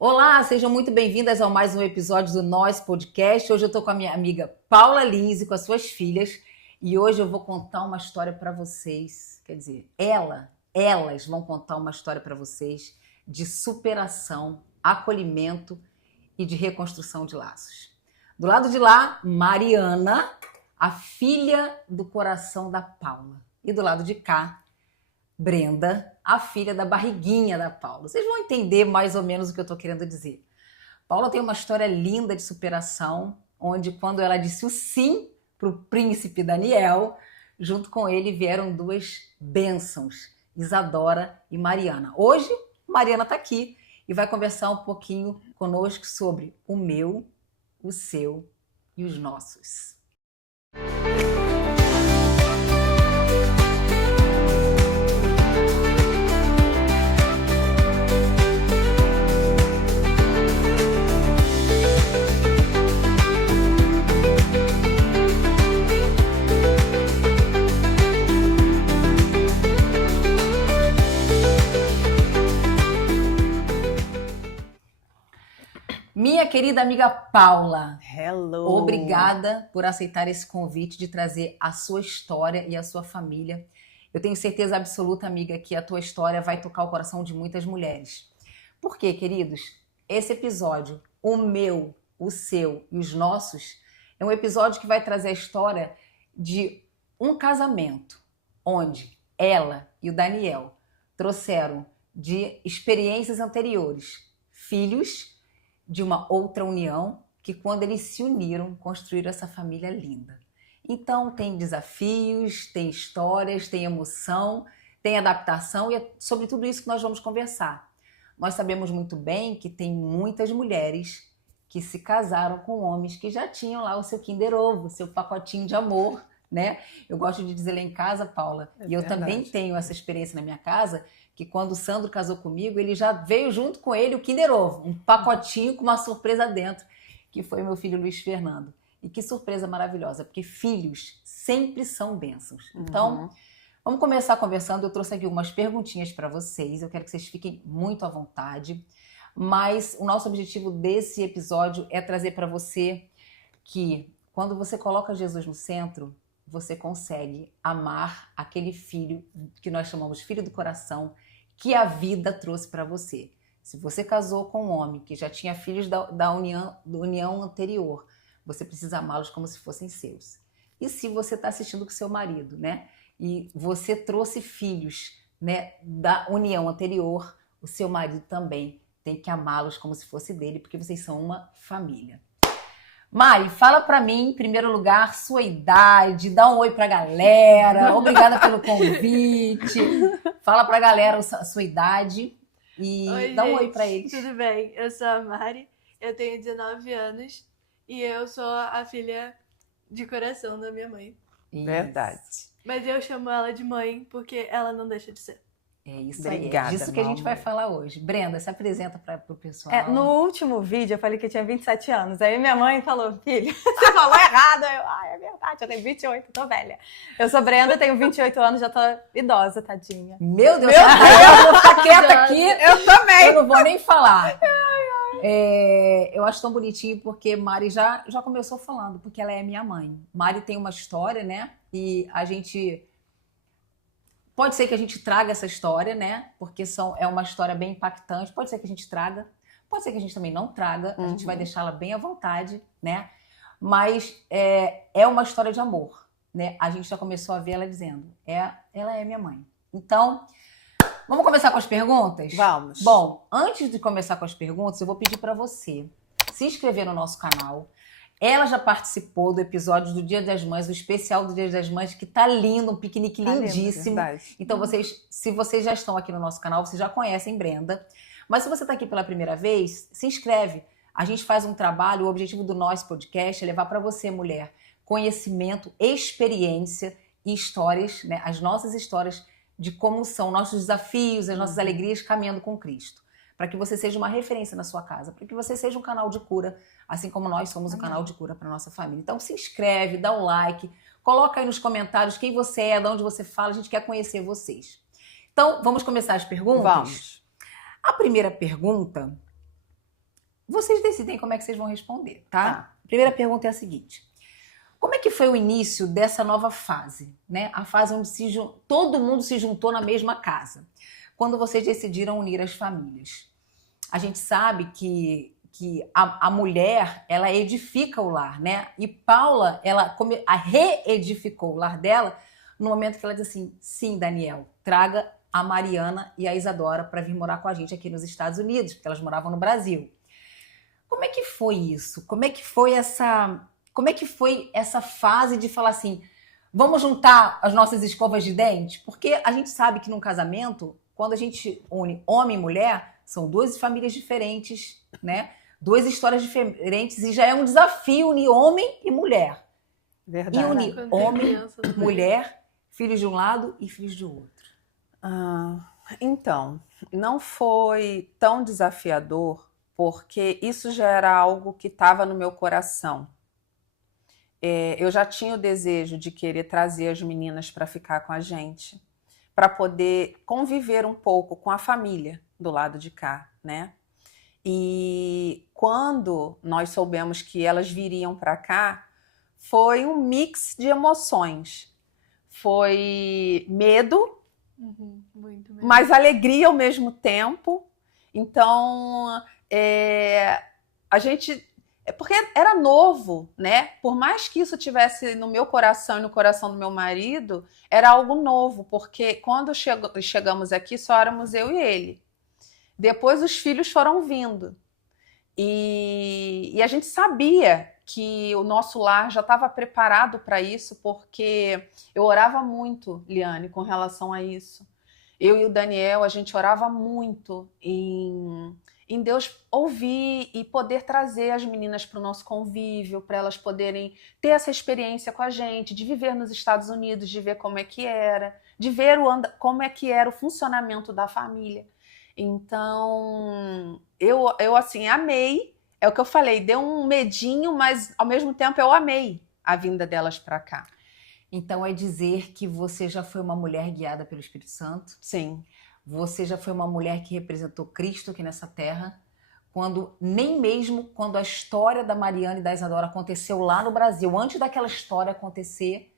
Olá, sejam muito bem-vindas a mais um episódio do Nós Podcast. Hoje eu estou com a minha amiga Paula Lins e com as suas filhas e hoje eu vou contar uma história para vocês. Quer dizer, elas vão contar uma história para vocês de superação, acolhimento e de reconstrução de laços. Do lado de lá, Mariana, a filha do coração da Paula. E do lado de cá, Brenda, a filha da barriguinha da Paula. Vocês vão entender mais ou menos o que eu estou querendo dizer. Paula tem uma história linda de superação, onde quando ela disse o sim para o príncipe Daniel, junto com ele vieram duas bênçãos, Isadora e Mariana. Hoje, Mariana está aqui e vai conversar um pouquinho conosco sobre o meu, o seu e os nossos. Minha querida amiga Paula, Hello! Obrigada por aceitar esse convite de trazer a sua história e a sua família. Eu tenho certeza absoluta, amiga, que a tua história vai tocar o coração de muitas mulheres. Por quê, queridos? Esse episódio, o meu, o seu e os nossos, é um episódio que vai trazer a história de um casamento, onde ela e o Daniel trouxeram de experiências anteriores filhos de uma outra união, que quando eles se uniram, construíram essa família linda. Então tem desafios, tem histórias, tem emoção, tem adaptação e é sobre tudo isso que nós vamos conversar. Nós sabemos muito bem que tem muitas mulheres que se casaram com homens que já tinham lá o seu Kinder Ovo, o seu pacotinho de amor, né? Eu gosto de dizer lá em casa, Paula, e eu também tenho essa experiência na minha casa, que quando o Sandro casou comigo, ele já veio junto com ele o Kinder Ovo, um pacotinho com uma surpresa dentro, que foi meu filho Luiz Fernando. E que surpresa maravilhosa, porque filhos sempre são bênçãos. Então, vamos começar conversando. Eu trouxe aqui umas perguntinhas para vocês, eu quero que vocês fiquem muito à vontade, mas o nosso objetivo desse episódio é trazer para você que quando você coloca Jesus no centro, você consegue amar aquele filho que nós chamamos filho do coração, que a vida trouxe para você. Se você casou com um homem que já tinha filhos da união anterior, você precisa amá-los como se fossem seus. E se você está assistindo com seu marido, né? E você trouxe filhos, né, da união anterior, o seu marido também tem que amá-los como se fosse dele, porque vocês são uma família. Mari, fala pra mim, em primeiro lugar, sua idade, dá um oi pra galera, obrigada pelo convite. Fala pra galera a sua idade e Oi, dá um gente, oi pra eles. Tudo bem? Eu sou a Mari, eu tenho 19 anos e eu sou a filha de coração da minha mãe. Verdade. Mas eu chamo ela de mãe porque ela não deixa de ser. É isso Obrigada, aí, é disso que a gente vai mamãe. falar hoje. Brenda, se apresenta pro pessoal. No último vídeo eu falei que eu tinha 27 anos. Aí minha mãe falou, filho, você falou errado. É verdade, eu tenho 28, tô velha. Eu sou Brenda, tenho 28 anos, já tô idosa, tadinha. Meu Deus, eu vou ficar quieta aqui. Eu também. Eu não vou nem falar. Eu acho tão bonitinho porque Mari já começou falando, porque ela é minha mãe. Mari tem uma história, né? E a gente... Pode ser que a gente traga essa história, né? Porque é uma história bem impactante. Pode ser que a gente traga. Pode ser que a gente também não traga. A gente vai deixá-la bem à vontade, né? Mas é uma história de amor, né? A gente já começou a ver ela dizendo, ela é minha mãe. Então, vamos começar com as perguntas? Vamos. Bom, antes de começar com as perguntas, eu vou pedir para você se inscrever no nosso canal. Ela já participou do episódio do Dia das Mães, do especial do Dia das Mães, que tá lindo, um piquenique lindíssimo. Verdade. Então, se vocês já estão aqui no nosso canal, vocês já conhecem Brenda. Mas se você está aqui pela primeira vez, se inscreve. A gente faz um trabalho, o objetivo do nosso podcast é levar para você, mulher, conhecimento, experiência e histórias, né? As nossas histórias de como são nossos desafios, as nossas alegrias caminhando com Cristo. Para que você seja uma referência na sua casa, para que você seja um canal de cura, assim como nós somos um canal de cura para nossa família. Então se inscreve, dá um like, coloca aí nos comentários quem você é, de onde você fala, a gente quer conhecer vocês. Então, vamos começar as perguntas? Vamos. A primeira pergunta Vocês decidem como é que vocês vão responder, tá? Tá. A primeira pergunta é a seguinte. Como é que foi o início dessa nova fase, né? A fase onde todo mundo se juntou na mesma casa. Quando vocês decidiram unir as famílias. A gente sabe que a mulher, ela edifica o lar, né? E Paula, ela reedificou o lar dela no momento que ela diz assim, sim, Daniel, traga a Mariana e a Isadora para vir morar com a gente aqui nos Estados Unidos, porque elas moravam no Brasil. Como é que foi isso? Como é que foi essa fase de falar assim, vamos juntar as nossas escovas de dente? Porque a gente sabe que num casamento, quando a gente une homem e mulher, são duas famílias diferentes, né? Duas histórias diferentes e já é um desafio unir homem e mulher. Verdade. E unir Quando tem homem, criança também. mulher, filhos de um lado e filhos do outro. Então, não foi tão desafiador, porque isso já era algo que estava no meu coração. Eu já tinha o desejo de querer trazer as meninas para ficar com a gente, para poder conviver um pouco com a família do lado de cá, né? E quando nós soubemos que elas viriam para cá, foi um mix de emoções. Foi medo, Muito mesmo. mas alegria ao mesmo tempo. Então, a gente... Porque era novo, né? Por mais que isso tivesse no meu coração e no coração do meu marido, era algo novo, porque quando chegamos aqui, só éramos eu e ele. Depois os filhos foram vindo. E a gente sabia que o nosso lar já estava preparado para isso, porque eu orava muito, Liane, com relação a isso. Eu e o Daniel, a gente orava muito em Deus ouvir e poder trazer as meninas para o nosso convívio, para elas poderem ter essa experiência com a gente, de viver nos Estados Unidos, de ver como é que era, de ver como é que era o funcionamento da família. Então, eu assim, amei, é o que eu falei, deu um medinho, mas ao mesmo tempo eu amei a vinda delas para cá. Então é dizer que você já foi uma mulher guiada pelo Espírito Santo. Sim. Você já foi uma mulher que representou Cristo aqui nessa terra, nem mesmo quando a história da Mariana e da Isadora aconteceu lá no Brasil, antes daquela história acontecer,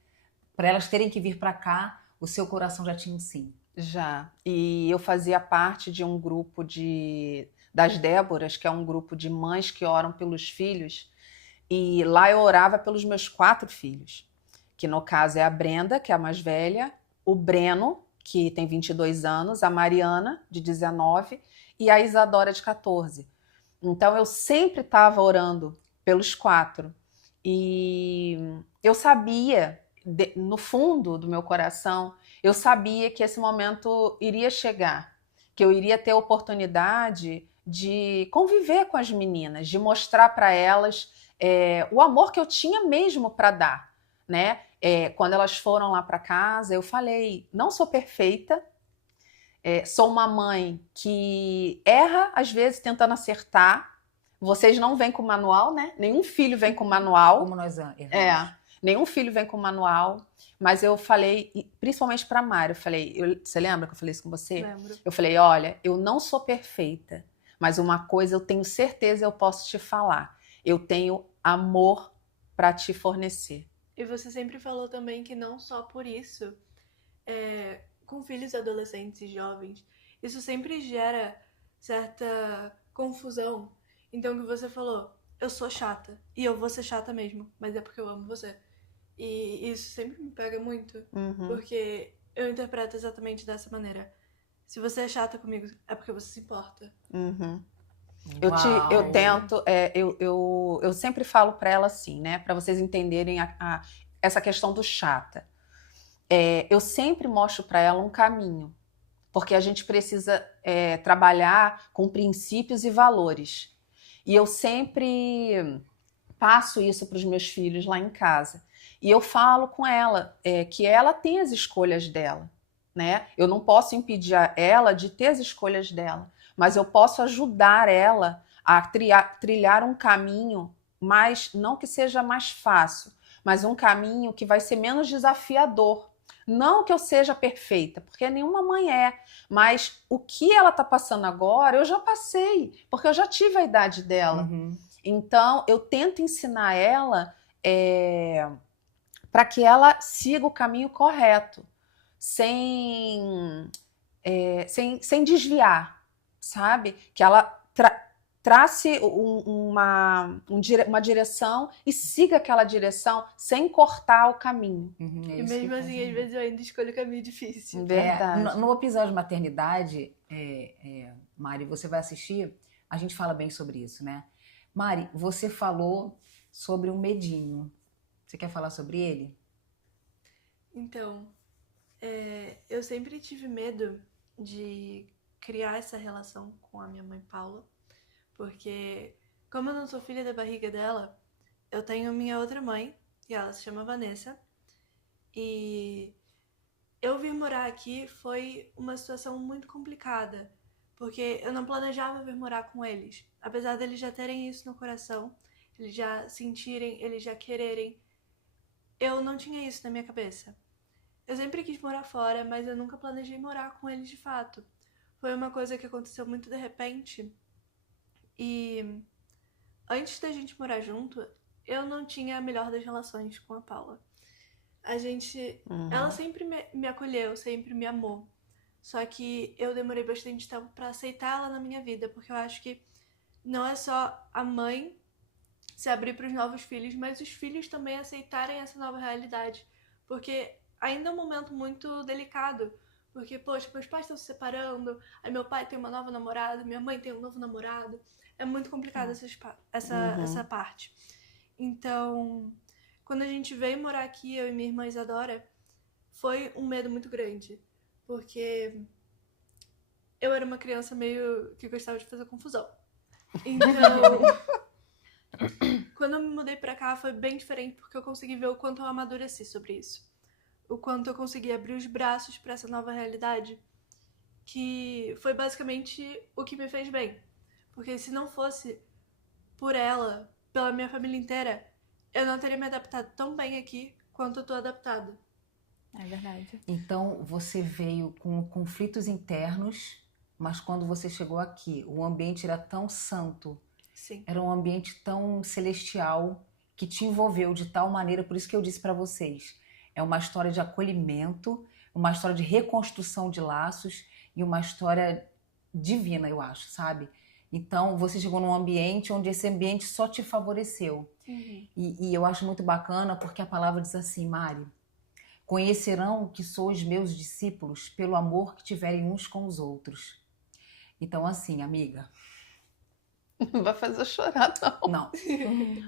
para elas terem que vir para cá, o seu coração já tinha um sim. Já. E eu fazia parte de um grupo das Déboras, que é um grupo de mães que oram pelos filhos, e lá eu orava pelos meus 4 filhos, que no caso é a Brenda, que é a mais velha, o Breno, que tem 22 anos, a Mariana, de 19, e a Isadora, de 14. Então, eu sempre estava orando pelos 4. E eu sabia, no fundo do meu coração, eu sabia que esse momento iria chegar, que eu iria ter a oportunidade de conviver com as meninas, de mostrar para elas o amor que eu tinha mesmo para dar, né? Quando elas foram lá para casa, eu falei, não sou perfeita, sou uma mãe que erra, às vezes, tentando acertar. Vocês não vêm com manual, né? Nenhum filho vem com manual. Como nós erramos. Nenhum filho vem com manual. Mas eu falei, principalmente para a Mari, eu falei, você lembra que eu falei isso com você? Lembro. Eu falei, olha, eu não sou perfeita, mas uma coisa eu tenho certeza eu posso te falar. Eu tenho amor para te fornecer. E você sempre falou também que não só por isso, com filhos adolescentes e jovens, isso sempre gera certa confusão. Então que você falou, eu sou chata, e eu vou ser chata mesmo, mas é porque eu amo você. E isso sempre me pega muito, porque eu interpreto exatamente dessa maneira. Se você é chata comigo, é porque você se importa. Eu tento, eu sempre falo para ela assim, né, para vocês entenderem essa questão do chata. Eu sempre mostro para ela um caminho, porque a gente precisa trabalhar com princípios e valores. E eu sempre passo isso para os meus filhos lá em casa. E eu falo com ela que ela tem as escolhas dela, né? Eu não posso impedir ela de ter as escolhas dela, mas eu posso ajudar ela a trilhar um caminho, não que seja mais fácil, mas um caminho que vai ser menos desafiador, Não que eu seja perfeita, porque nenhuma mãe é, mas o que ela está passando agora, eu já passei, porque eu já tive a idade dela. Uhum. Então, eu tento ensinar ela para que ela siga o caminho correto, sem desviar, sabe? Que ela trace uma direção e siga aquela direção sem cortar o caminho. Uhum, é E isso mesmo que assim, faz. às vezes eu ainda escolho o caminho difícil. Verdade. No episódio de maternidade, Mari, você vai assistir, a gente fala bem sobre isso, né? Mari, você falou sobre um medinho. Você quer falar sobre ele? Então, eu sempre tive medo de criar essa relação com a minha mãe Paula, porque como eu não sou filha da barriga dela, eu tenho minha outra mãe, e ela se chama Vanessa, e eu vir morar aqui foi uma situação muito complicada, porque eu não planejava vir morar com eles, apesar deles já terem isso no coração, eles já sentirem, eles já quererem, eu não tinha isso na minha cabeça. Eu sempre quis morar fora, mas eu nunca planejei morar com eles de fato. Foi uma coisa que aconteceu muito de repente. E antes da gente morar junto, eu não tinha a melhor das relações com a Paula. Ela sempre me acolheu, sempre me amou. Só que eu demorei bastante tempo pra aceitar ela na minha vida, porque eu acho que não é só a mãe se abrir para os novos filhos, mas os filhos também aceitarem essa nova realidade. Porque ainda é um momento muito delicado. Porque, poxa, meus pais estão se separando, aí meu pai tem uma nova namorada, minha mãe tem um novo namorado. É muito complicado essa parte. Então, quando a gente veio morar aqui, eu e minha irmã Isadora, foi um medo muito grande. Porque eu era uma criança meio que gostava de fazer confusão. Então, quando eu me mudei pra cá, foi bem diferente, porque eu consegui ver o quanto eu amadureci sobre isso. O quanto eu consegui abrir os braços pra essa nova realidade, que foi basicamente o que me fez bem. Porque se não fosse por ela, pela minha família inteira, eu não teria me adaptado tão bem aqui quanto eu tô adaptada. É verdade. Então, você veio com conflitos internos, mas quando você chegou aqui, o ambiente era tão santo, Sim. era um ambiente tão celestial, que te envolveu de tal maneira, por isso que eu disse para vocês, é uma história de acolhimento, uma história de reconstrução de laços e uma história divina, eu acho, sabe? Então, você chegou num ambiente onde esse ambiente só te favoreceu. Uhum. E eu acho muito bacana porque a palavra diz assim, Mari, conhecerão que sois meus discípulos pelo amor que tiverem uns com os outros. Então, assim, amiga... Não vai fazer eu chorar, não. Não,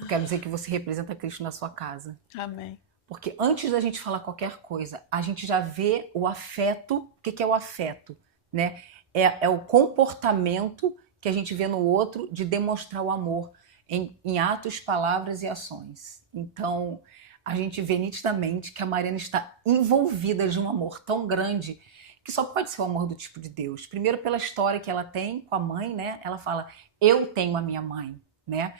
eu quero dizer que você representa Cristo na sua casa. Amém. Porque antes da gente falar qualquer coisa, a gente já vê o afeto. O que é o afeto? Né? É o comportamento que a gente vê no outro de demonstrar o amor em atos, palavras e ações. Então, a gente vê nitidamente que a Mariana está envolvida de um amor tão grande que só pode ser o amor do tipo de Deus. Primeiro, pela história que ela tem com a mãe, né? Ela fala, eu tenho a minha mãe, né?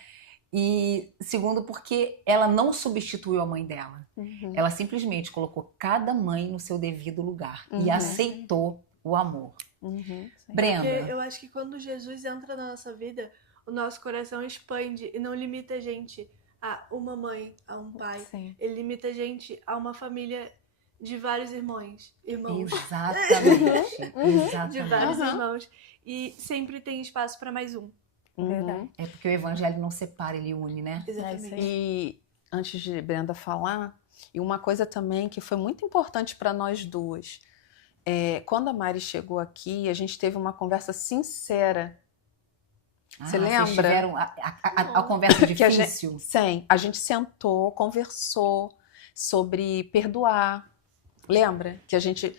E segundo, porque ela não substituiu a mãe dela. Uhum. Ela simplesmente colocou cada mãe no seu devido lugar e Uhum. aceitou o amor. Uhum. Brenda, Porque eu acho que quando Jesus entra na nossa vida, o nosso coração expande e não limita a gente a uma mãe, a um pai. Sim. Ele limita a gente a uma família de vários irmãos. exatamente, De vários Uhum. irmãos. E sempre tem espaço para mais um. Verdade. É porque o evangelho não separa, ele une, né? Exatamente. E antes de Brenda falar, e uma coisa também que foi muito importante para nós duas, quando a Mari chegou aqui, a gente teve uma conversa sincera. Você lembra? Vocês tiveram a conversa Que a difícil? Sim, a gente sentou, conversou sobre perdoar. Lembra que a gente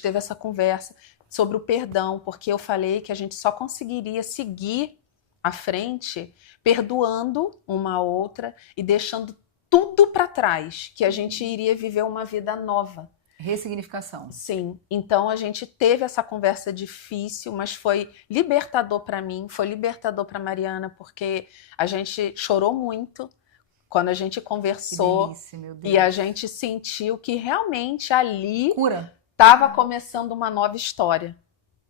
teve essa conversa sobre o perdão, porque eu falei que a gente só conseguiria seguir à frente perdoando uma a outra e deixando tudo para trás, que a gente iria viver uma vida nova. Ressignificação. Sim, então a gente teve essa conversa difícil, mas foi libertador para mim, foi libertador para Mariana, porque a gente chorou muito quando a gente Que conversou delícia, meu Deus. e a gente sentiu que realmente ali Cura. estava começando uma nova história,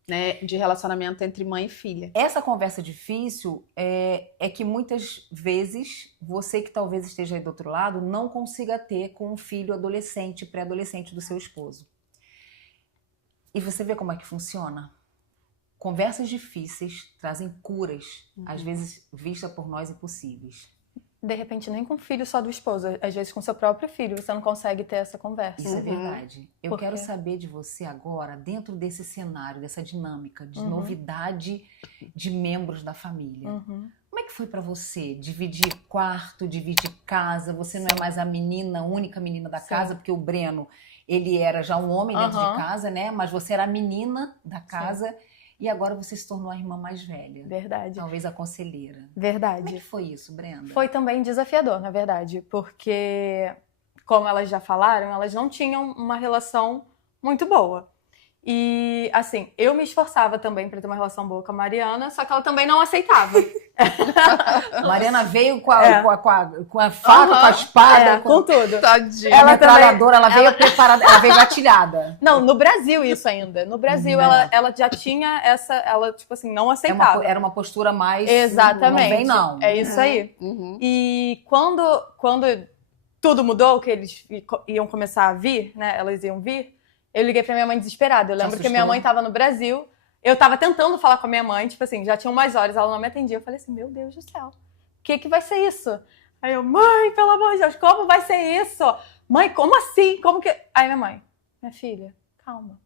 né, de relacionamento entre mãe e filha. Essa conversa difícil é que muitas vezes você que talvez esteja aí do outro lado não consiga ter com um filho adolescente, pré-adolescente do seu esposo. E você vê como é que funciona? Conversas difíceis trazem curas, às vezes vistas por nós impossíveis. De repente, nem com o filho só do esposo, às vezes com seu próprio filho, você não consegue ter essa conversa. Isso é verdade. Eu Por quero quê? saber de você agora, dentro desse cenário, dessa dinâmica de novidade de membros da família. Uhum. Como é que foi pra você dividir quarto, dividir casa? Você não é mais a menina, a única menina da Sim. casa, porque o Breno, ele era já um homem dentro de Aham. casa, né? Mas você era a menina da casa e agora você se tornou a irmã mais velha. Verdade. Talvez a conselheira. Como é Verdade. que foi isso, Brenda? Foi também desafiador, na verdade, porque, como elas já falaram, elas não tinham uma relação muito boa. E, assim, eu me esforçava também para ter uma relação boa com a Mariana, só que ela também não aceitava. Mariana veio com a, É. com a faca, com a espada, Com tudo. Tadinha. a Ela metralhadora, ela veio preparada, ela veio gatilhada. Não, no Brasil isso ainda. No Brasil ela já tinha ela, tipo assim, não aceitava. Era uma postura mais... Exatamente. Não vem, não. É isso aí. Uhum. E quando tudo mudou, que eles iam começar a vir, né? Elas iam vir, eu liguei pra minha mãe desesperada. Eu Te lembro que minha assustou? mãe tava no Brasil, eu tava tentando falar com a minha mãe, tipo assim, já tinha umas horas, ela não me atendia. Eu falei assim, meu Deus do céu, o que vai ser isso? Aí eu, mãe, pelo amor de Deus, como vai ser isso? Mãe, como assim? Como que... Aí minha mãe, minha filha, calma.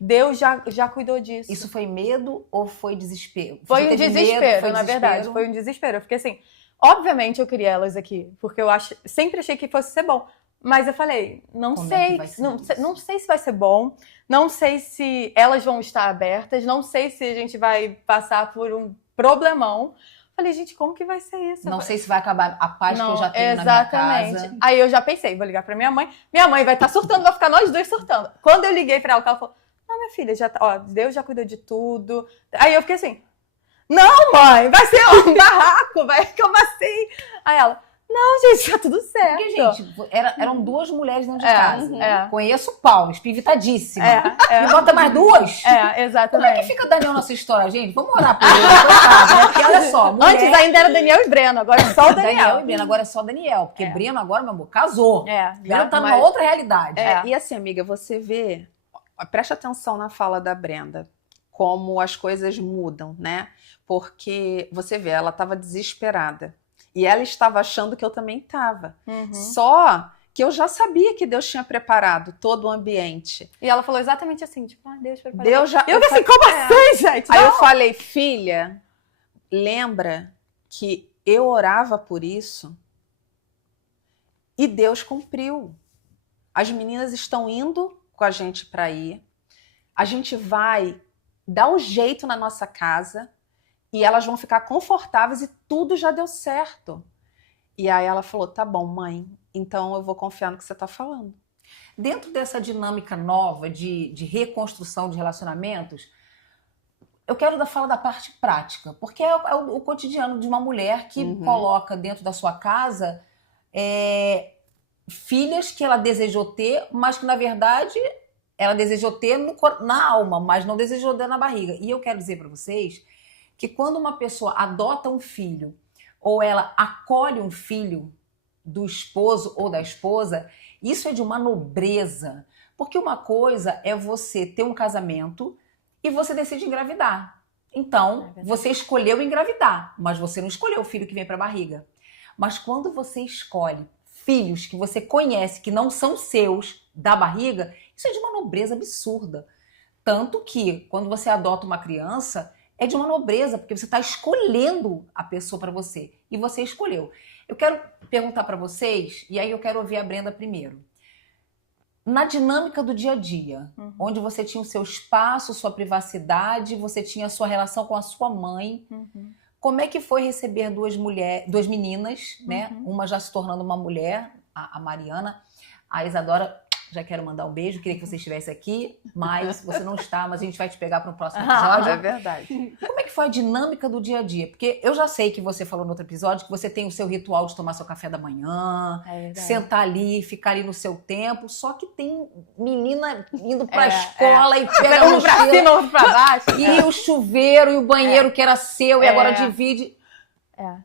Deus já cuidou disso. Isso foi medo ou foi desespero? Foi Você um teve medo, desespero, foi na desespero? verdade. Foi um desespero. Eu fiquei assim, obviamente eu queria elas aqui, porque eu sempre achei que fosse ser bom. Mas eu falei, não Como é que sei, vai ser não, isso? não sei se vai ser bom, não sei se elas vão estar abertas, não sei se a gente vai passar por um problemão. Falei, gente, como que vai ser isso? Não sei se vai acabar a paz que eu já tenho exatamente. na minha casa. Aí eu já pensei, vou ligar pra minha mãe vai estar surtando, vai ficar nós dois surtando. Quando eu liguei pra ela falou, não, minha filha, Deus já cuidou de tudo. Aí eu fiquei assim, não, mãe, vai ser um barraco, como assim? Aí ela, não, gente, tá tudo certo. Porque, gente, eram duas mulheres dentro de É, casa. é. Conheço o Paulo, espivitadíssima. É, Me bota mais duas? Como é exatamente. que fica Daniel nessa história, gente? Vamos orar por ele, coitado, né? Porque olha só, mulher... Antes ainda era Daniel e Breno, agora é só o Daniel. e Breno, agora é só Daniel. Porque Breno agora, meu amor, casou. Breno tá numa mas- outra realidade. E assim, amiga, você vê, presta atenção na fala da Brenda, como as coisas mudam, né? Porque você vê, ela estava desesperada. E ela estava achando que eu também estava. Uhum. Só que eu já sabia que Deus tinha preparado todo o ambiente. E ela falou exatamente assim, tipo, Deus preparou. Deus já. Eu fiquei assim, como assim, gente? Aí Não. eu falei, filha, lembra que eu orava por isso e Deus cumpriu. As meninas estão indo com a gente para ir. A gente vai dar um jeito na nossa casa e elas vão ficar confortáveis e tudo já deu certo. E aí ela falou, tá bom, mãe, então eu vou confiar no que você tá falando. Dentro dessa dinâmica nova de reconstrução de relacionamentos, eu quero falar da parte prática, porque é o cotidiano de uma mulher que coloca dentro da sua casa filhas que ela desejou ter, mas que na verdade ela desejou ter na alma, mas não desejou ter na barriga. E eu quero dizer para vocês que quando uma pessoa adota um filho ou ela acolhe um filho do esposo ou da esposa, isso é de uma nobreza. Porque uma coisa é você ter um casamento e você decide engravidar. Então, você escolheu engravidar, mas você não escolheu o filho que vem para a barriga. Mas quando você escolhe filhos que você conhece, que não são seus, da barriga, isso é de uma nobreza absurda. Tanto que, quando você adota uma criança, é de uma nobreza, porque você está escolhendo a pessoa para você. E você escolheu. Eu quero perguntar para vocês, e aí eu quero ouvir a Brenda primeiro. Na dinâmica do dia a dia, onde você tinha o seu espaço, sua privacidade, você tinha a sua relação com a sua mãe, como é que foi receber duas meninas, né? Uma já se tornando uma mulher, a Mariana, a Isadora Já quero mandar um beijo, queria que você estivesse aqui, mas você não está, mas a gente vai te pegar para um próximo É episódio. verdade. Como é que foi a dinâmica do dia a dia? Porque eu já sei que você falou no outro episódio que você tem o seu ritual de tomar seu café da manhã, É verdade. sentar ali, ficar ali no seu tempo, só que tem menina indo pra É, escola e pega Um pra cima, outro pra baixo. e o chuveiro e o banheiro que era seu e agora divide. É.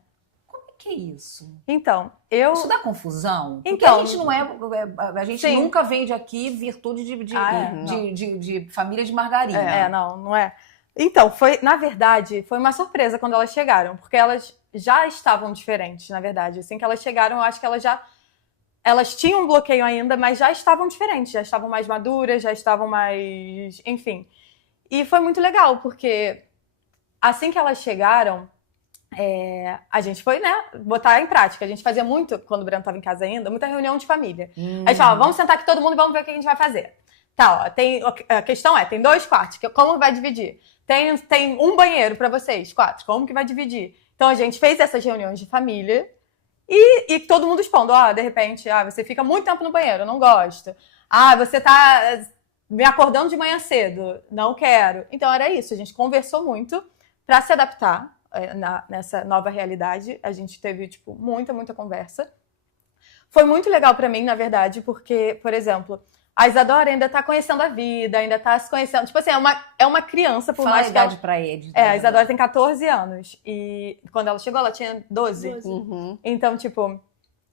Como é que é isso? Então, eu... Isso dá confusão? Porque Então, a gente não a gente sim. nunca vende aqui virtude de família de margarina. Não é. Então, na verdade, foi uma surpresa quando elas chegaram, porque elas já estavam diferentes, na verdade. Assim que elas chegaram, eu acho que elas tinham um bloqueio ainda, mas já estavam diferentes, já estavam mais maduras, já estavam mais... Enfim. E foi muito legal, porque assim que elas chegaram, a gente foi, né, botar em prática. A gente fazia muito, quando o Breno estava em casa ainda, muita reunião de família. A gente falava, vamos sentar aqui todo mundo e vamos ver o que a gente vai fazer. Tá, ó, a questão tem 2 quartos, como vai dividir? Tem um banheiro para vocês, 4, como que vai dividir? Então a gente fez essas reuniões de família e todo mundo expondo, de repente, você fica muito tempo no banheiro, eu não gosto. Você tá me acordando de manhã cedo, não quero. Então era isso, a gente conversou muito para se adaptar nessa nova realidade. A gente teve, muita conversa. Foi muito legal para mim, na verdade, porque, por exemplo, a Isadora ainda tá conhecendo a vida, ainda tá se conhecendo. Tipo assim, é uma criança, por Fala mais a que ela... idade pra ele. a Isadora tem 14 anos. E quando ela chegou, ela tinha 12. Uhum. Então,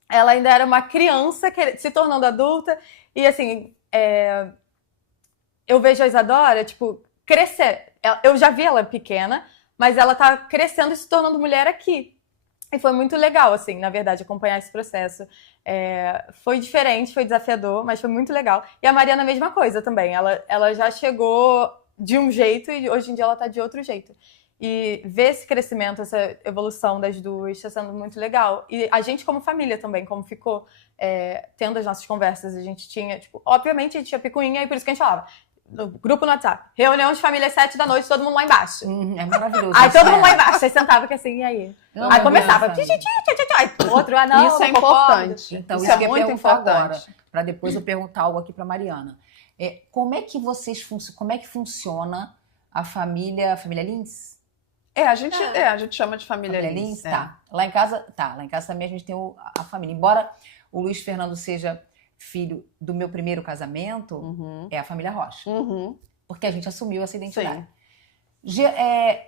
ela ainda era uma criança se tornando adulta. E, assim, eu vejo a Isadora, crescer. Eu já vi ela pequena, mas ela tá crescendo e se tornando mulher aqui. E foi muito legal, assim, na verdade, acompanhar esse processo. Foi diferente, foi desafiador, mas foi muito legal. E a Mariana, a mesma coisa também. Ela já chegou de um jeito e hoje em dia ela tá de outro jeito. E ver esse crescimento, essa evolução das duas, está sendo muito legal. E a gente como família também, como ficou tendo as nossas conversas, a gente tinha, obviamente a gente tinha picuinha e por isso que a gente falava. No grupo no WhatsApp, reunião de família 7 da noite, todo mundo lá embaixo. É maravilhoso. Aí todo mundo lá embaixo, aí sentava que assim, e aí? Não, Aí começava, engraçado. aí outro, não, Isso é não importante. Então, Isso isso é que eu ia muito perguntar importante. agora, para depois eu perguntar algo aqui para Mariana. Como é que como é que funciona a família Lins? A gente chama de família Lins. Tá. Lá em casa também a gente tem a família. Embora o Luiz Fernando seja filho do meu primeiro casamento, Uhum. é a família Rocha. Uhum. Porque a gente assumiu essa identidade. Sim.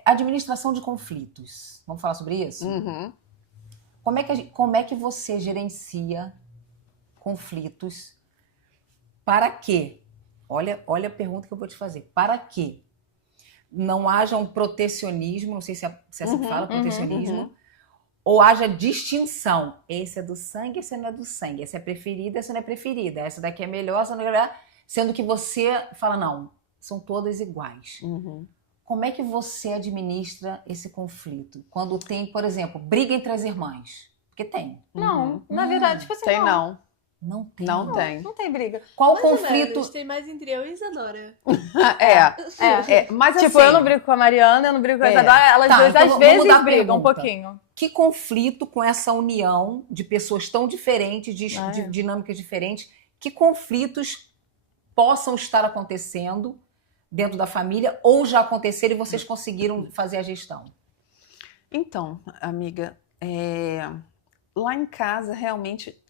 Administração de conflitos. Vamos falar sobre isso? Uhum. Como é que você gerencia conflitos? Para quê? Olha a pergunta que eu vou te fazer. Para quê? Não haja um protecionismo, não sei se é assim que fala, protecionismo, ou haja distinção. Esse é do sangue, esse não é do sangue. Essa é preferida, essa não é preferida. Essa daqui é melhor, essa não é melhor. Sendo que você fala, não, são todas iguais. Uhum. Como é que você administra esse conflito? Quando tem, por exemplo, briga entre as irmãs. Porque tem. Não, na verdade, assim, Tem não. Não tem. Não tem. Não tem briga. Qual Mais ou conflito? menos, tem mais entre eu e Isadora. Mas assim... Eu não brigo com a Mariana, eu não brigo com a Isadora, elas duas então às vamos vezes mudar a brigam um pergunta. pouquinho. Que conflito com essa união de pessoas tão diferentes, de dinâmicas diferentes, que conflitos possam estar acontecendo dentro da família ou já aconteceram e vocês conseguiram fazer a gestão? Então, amiga, lá em casa realmente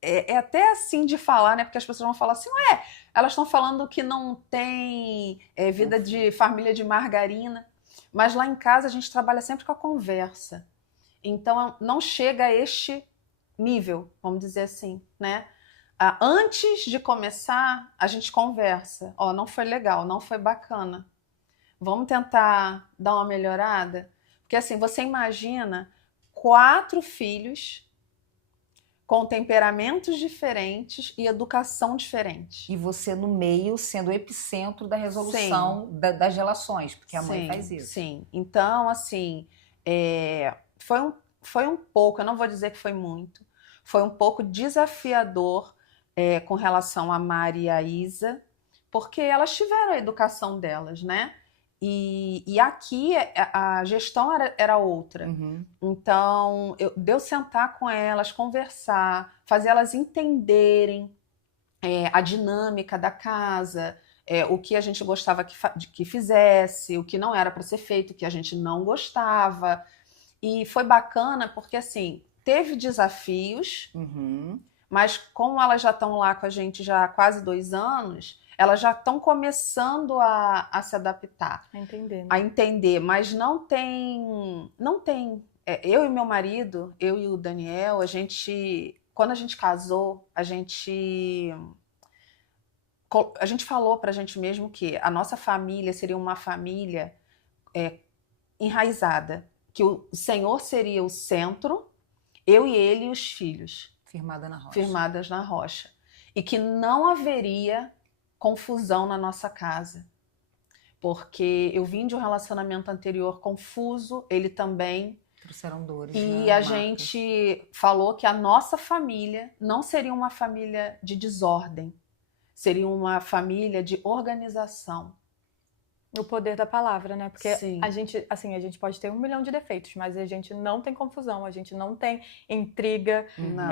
é até assim de falar, né? Porque as pessoas vão falar assim, elas estão falando que não tem vida de família de margarina, mas lá em casa a gente trabalha sempre com a conversa. Então não chega a este nível, vamos dizer assim, né? Antes de começar, a gente conversa. Não foi legal, não foi bacana. Vamos tentar dar uma melhorada? Porque assim, você imagina 4 filhos com temperamentos diferentes e educação diferente. E você no meio sendo o epicentro da resolução das relações, porque a mãe faz isso. Sim, então assim, foi um pouco, eu não vou dizer que foi muito, foi um pouco desafiador com relação a Mari e a Isa, porque elas tiveram a educação delas, né? E aqui a gestão era outra. Uhum. Então, de eu sentar com elas, conversar, fazer elas entenderem a dinâmica da casa, o que a gente gostava que fizesse, o que não era para ser feito, o que a gente não gostava. E foi bacana porque, assim, teve desafios, mas como elas já estão lá com a gente já há quase 2 anos, elas já estão começando a se adaptar, a entender, mas não tem. Eu e meu marido, eu e o Daniel, quando a gente casou, a gente falou pra gente mesmo que a nossa família seria uma família enraizada, que o Senhor seria o centro, eu e ele e os filhos. Firmadas na rocha. E que não haveria confusão na nossa casa. Porque eu vim de um relacionamento anterior confuso, ele também. Trouxeram dores. E a gente falou que a nossa família não seria uma família de desordem, seria uma família de organização. O poder da palavra, né? Porque Sim. a gente pode ter 1 milhão de defeitos, mas a gente não tem confusão, a gente não tem intriga. Não.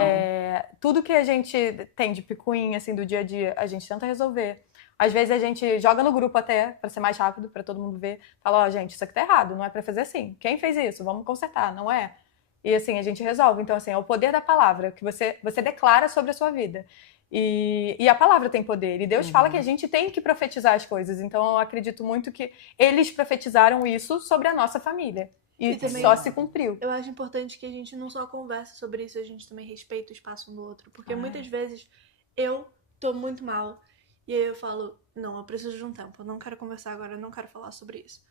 Tudo que a gente tem de picuinha, assim, do dia a dia, a gente tenta resolver. Às vezes a gente joga no grupo até, pra ser mais rápido, pra todo mundo ver. Fala, gente, isso aqui tá errado, não é pra fazer assim. Quem fez isso? Vamos consertar, não é? E assim, a gente resolve. Então, assim, é o poder da palavra, que você declara sobre a sua vida. E a palavra tem poder. E Deus fala que a gente tem que profetizar as coisas. Então, eu acredito muito que eles profetizaram isso sobre a nossa família. E também, só se cumpriu. Eu acho importante que a gente não só converse sobre isso, a gente também respeita o espaço um do outro. Porque muitas vezes eu tô muito mal. E aí eu falo, não, eu preciso de um tempo. Eu não quero conversar agora, eu não quero falar sobre isso.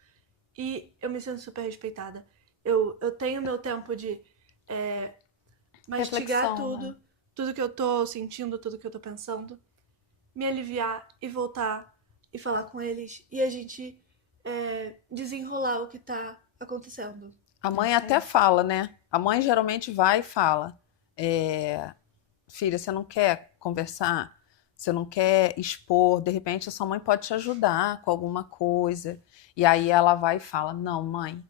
E eu me sinto super respeitada. Eu tenho meu tempo de mastigar Reflexão, tudo. né? Tudo que eu tô sentindo, tudo que eu tô pensando, me aliviar e voltar e falar com eles e a gente desenrolar o que tá acontecendo. A mãe até fala, né? A mãe geralmente vai e fala: filha, você não quer conversar? Você não quer expor? De repente a sua mãe pode te ajudar com alguma coisa. E aí ela vai e fala: não, mãe,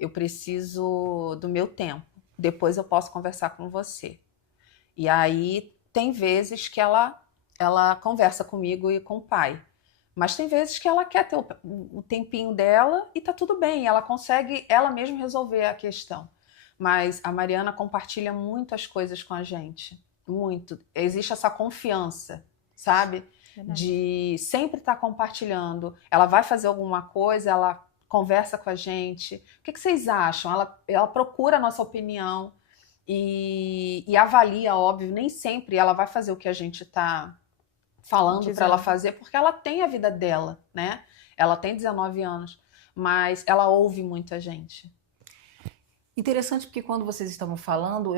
eu preciso do meu tempo. Depois eu posso conversar com você. E aí tem vezes que ela conversa comigo e com o pai. Mas tem vezes que ela quer ter o tempinho dela e tá tudo bem. Ela consegue ela mesma resolver a questão. Mas a Mariana compartilha muito as coisas com a gente. Muito. Existe essa confiança, sabe? Verdade. De sempre estar compartilhando. Ela vai fazer alguma coisa, ela conversa com a gente. O que vocês acham? Ela procura a nossa opinião. E avalia, óbvio, nem sempre ela vai fazer o que a gente está falando para ela fazer, porque ela tem a vida dela, né? Ela tem 19 anos, mas ela ouve muita gente. Interessante porque quando vocês estavam falando,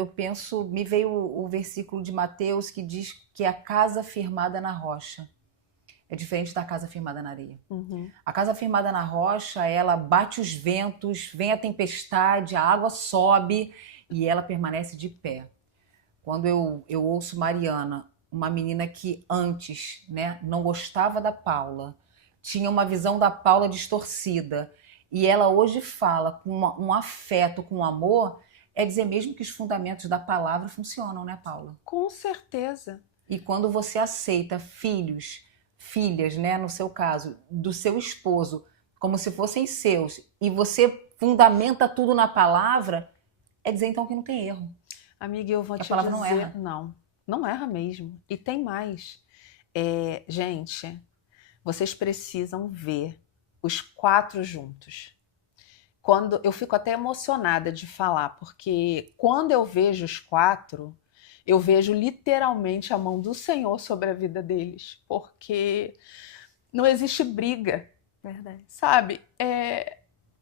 me veio o versículo de Mateus que diz que é a casa firmada na rocha. É diferente da casa firmada na areia. A casa firmada na rocha, ela bate os ventos, vem a tempestade, a água sobe e ela permanece de pé. Quando eu ouço Mariana, uma menina que antes, né, não gostava da Paula, tinha uma visão da Paula distorcida, e ela hoje fala com um afeto, com um amor, é dizer mesmo que os fundamentos da palavra funcionam, né, Paula? Com certeza. E quando você aceita filhas, né, no seu caso, do seu esposo, como se fossem seus, e você fundamenta tudo na palavra, é dizer então que não tem erro. Amiga, eu vou te dizer... A palavra não erra. Não erra mesmo. E tem mais. Gente, vocês precisam ver os 4 juntos. Eu fico até emocionada de falar, porque quando eu vejo os 4, eu vejo literalmente a mão do Senhor sobre a vida deles, porque não existe briga. Verdade. Sabe?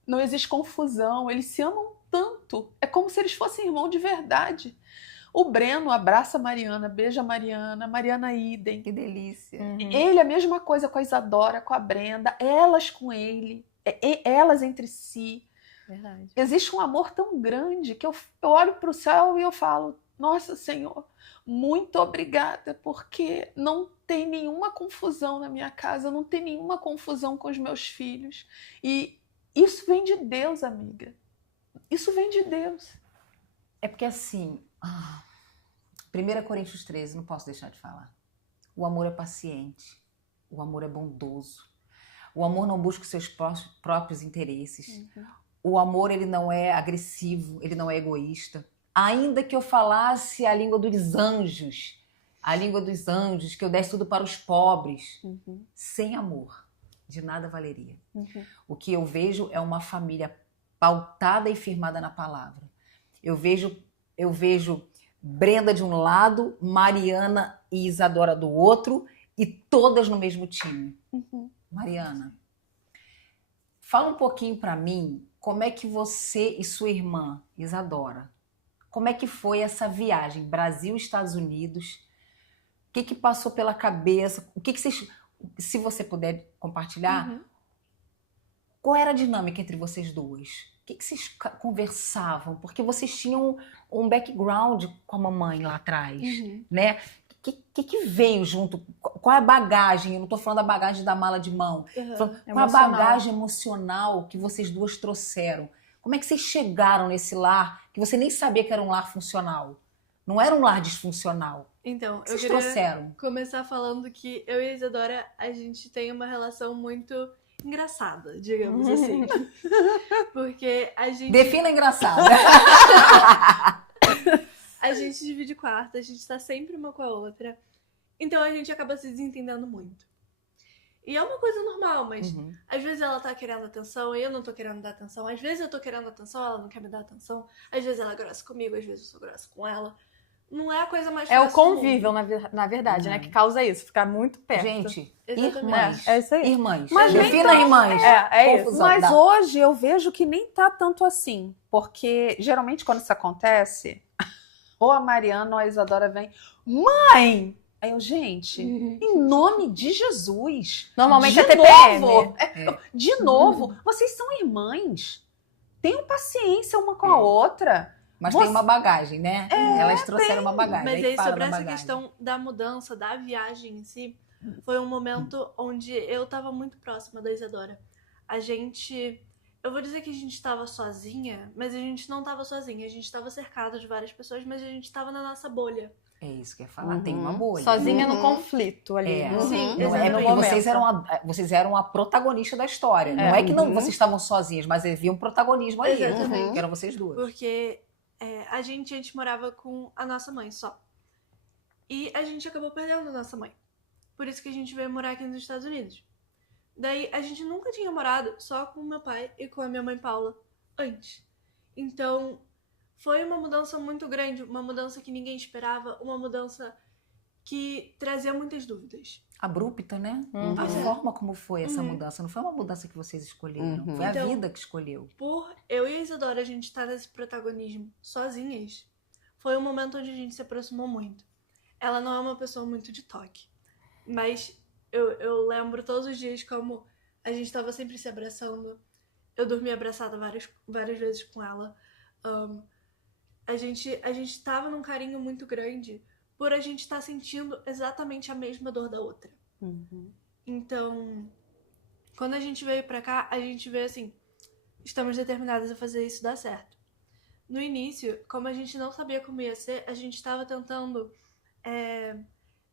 Não existe confusão, eles se amam tanto. É como se eles fossem irmãos de verdade. O Breno abraça a Mariana, beija a Mariana idem. Que delícia. Ele a mesma coisa com a Isadora, com a Brenda, elas com ele, elas entre si. Verdade. Existe um amor tão grande que eu olho para o céu e eu falo: nossa, Senhor, muito obrigada, porque não tem nenhuma confusão na minha casa, não tem nenhuma confusão com os meus filhos. E isso vem de Deus, amiga. Isso vem de Deus. É porque assim, 1 Coríntios 13, não posso deixar de falar. O amor é paciente. O amor é bondoso. O amor não busca os seus próprios interesses. O amor, ele não é agressivo, ele não é egoísta. Ainda que eu falasse a língua dos anjos, que eu desse tudo para os pobres, sem amor, de nada valeria. O que eu vejo é uma família pautada e firmada na palavra. Eu vejo Brenda de um lado, Mariana e Isadora do outro, e todas no mesmo time. Mariana, fala um pouquinho para mim como é que você e sua irmã, Isadora, como é que foi essa viagem Brasil, Estados Unidos? O que passou pela cabeça? O que vocês, se você puder compartilhar, qual era a dinâmica entre vocês duas? O que vocês conversavam? Porque vocês tinham um background com a mamãe lá atrás, né? O que veio junto? Qual é a bagagem? Eu não estou falando da bagagem da mala de mão. Qual é a bagagem emocional que vocês duas trouxeram? Como é que vocês chegaram nesse lar que você nem sabia que era um lar funcional? Não era um lar disfuncional. Então, eu queria começar falando que eu e a Isadora, a gente tem uma relação muito engraçada, digamos assim. Porque a gente... Defina engraçado. A gente divide quarto, a gente tá sempre uma com a outra. Então a gente acaba se desentendendo muito. E é uma coisa normal, mas às vezes ela tá querendo atenção e eu não tô querendo dar atenção. Às vezes eu tô querendo atenção, ela não quer me dar atenção. Às vezes ela é grossa comigo, às vezes eu sou grossa com ela. Não é a coisa mais fácil. É o convívio, na verdade, né? Que causa isso, ficar muito perto. Gente, Exatamente. irmãs. É isso aí. Irmãs. Mas defina irmãs. É isso. Confusão. Mas hoje eu vejo que nem tá tanto assim. Porque geralmente quando isso acontece, ou a Mariana ou a Isadora vem, mãe! Aí eu, gente, em nome de Jesus. Normalmente de é TPM. novo, de novo, vocês são irmãs. Tenham paciência uma com a outra. Mas tem uma bagagem, né? Elas trouxeram uma bagagem. Mas aí, fala sobre da essa bagagem. questão da mudança, da viagem em si, foi um momento onde eu tava muito próxima da Isadora. Eu vou dizer que a gente tava sozinha, mas a gente não tava sozinha. A gente tava cercado de várias pessoas, mas a gente tava na nossa bolha. É isso que eu ia falar, tem uma bolha. Sozinha no conflito ali. Sim, Não é exatamente. porque vocês eram a protagonista da história. Não é que vocês estavam sozinhas, mas havia um protagonismo ali. Exatamente. Que eram vocês duas. Porque a gente morava com a nossa mãe só. E a gente acabou perdendo a nossa mãe. Por isso que a gente veio morar aqui nos Estados Unidos. Daí a gente nunca tinha morado só com o meu pai e com a minha mãe Paula antes. Então foi uma mudança muito grande, uma mudança que ninguém esperava, uma mudança que trazia muitas dúvidas. Abrupta, né? A forma como foi essa mudança. Não foi uma mudança que vocês escolheram. Foi a Então, vida que escolheu. Por eu e a Isadora a gente estar nesse protagonismo sozinhas, foi um momento onde a gente se aproximou muito. Ela não é uma pessoa muito de toque, mas eu lembro todos os dias como a gente estava sempre se abraçando. Eu dormi abraçada várias vezes com ela. A gente tava num carinho muito grande por a gente estar sentindo exatamente a mesma dor da outra. Então, quando a gente veio pra cá, a gente veio assim, estamos determinadas a fazer isso dar certo. No início, como a gente não sabia como ia ser, a gente tava tentando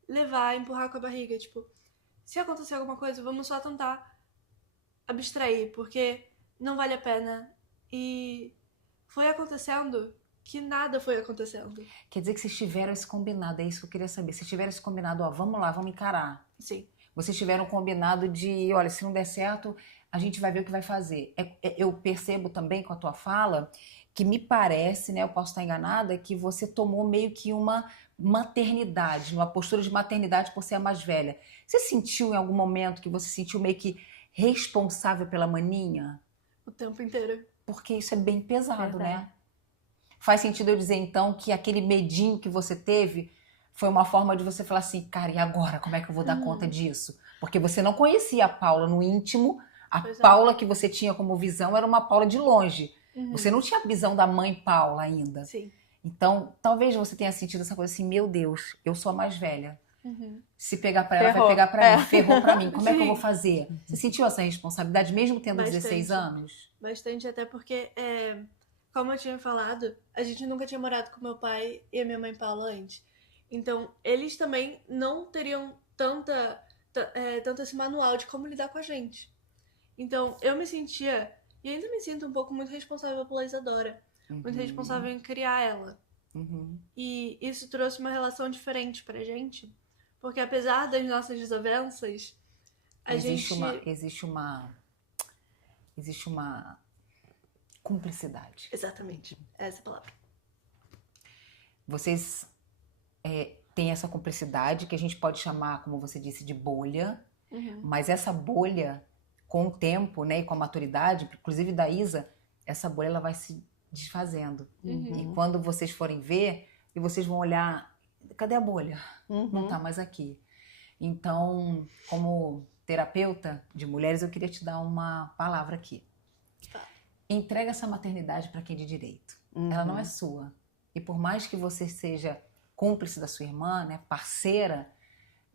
levar, empurrar com a barriga, tipo, se acontecer alguma coisa, vamos só tentar abstrair, porque não vale a pena. E foi acontecendo que nada foi acontecendo. Quer dizer que vocês tiveram esse combinado, é isso que eu queria saber. Vocês tiveram esse combinado, vamos lá, vamos encarar. Sim. Vocês tiveram combinado de, olha, se não der certo, a gente vai ver o que vai fazer. Eu percebo também com a tua fala que me parece, né, eu posso estar enganada, que você tomou meio que uma maternidade, uma postura de maternidade por ser a mais velha. Você sentiu em algum momento que você sentiu meio que responsável pela maninha? O tempo inteiro. Porque isso é bem pesado, né? Faz sentido eu dizer, então, que aquele medinho que você teve foi uma forma de você falar assim, cara, e agora? Como é que eu vou dar conta disso? Porque você não conhecia a Paula no íntimo. A Paula que você tinha como visão era uma Paula de longe. Você não tinha a visão da mãe Paula ainda. Sim. Então, talvez você tenha sentido essa coisa assim, meu Deus, eu sou a mais velha. Se pegar pra ela, vai pegar pra mim. Ferrou pra mim. Como é que eu vou fazer? Você sentiu essa responsabilidade, mesmo tendo 16 anos? Bastante, até porque, como eu tinha falado, a gente nunca tinha morado com meu pai e a minha mãe Paula antes. Então, eles também não teriam tanto esse manual de como lidar com a gente. Então, eu me sentia, e ainda me sinto um pouco muito responsável pela Isadora. Muito responsável em criar ela. E isso trouxe uma relação diferente pra gente. Porque apesar das nossas desavenças, Existe uma cumplicidade. Exatamente, essa é a palavra. Vocês têm essa cumplicidade que a gente pode chamar, como você disse, de bolha. Mas essa bolha, com o tempo, né, e com a maturidade, inclusive da Isa, essa bolha ela vai se desfazendo. E quando vocês forem ver, e vocês vão olhar, cadê a bolha? Não tá mais aqui. Então, como terapeuta de mulheres, eu queria te dar uma palavra aqui. Entrega essa maternidade para quem é de direito. Ela não é sua. E por mais que você seja cúmplice da sua irmã, né, parceira,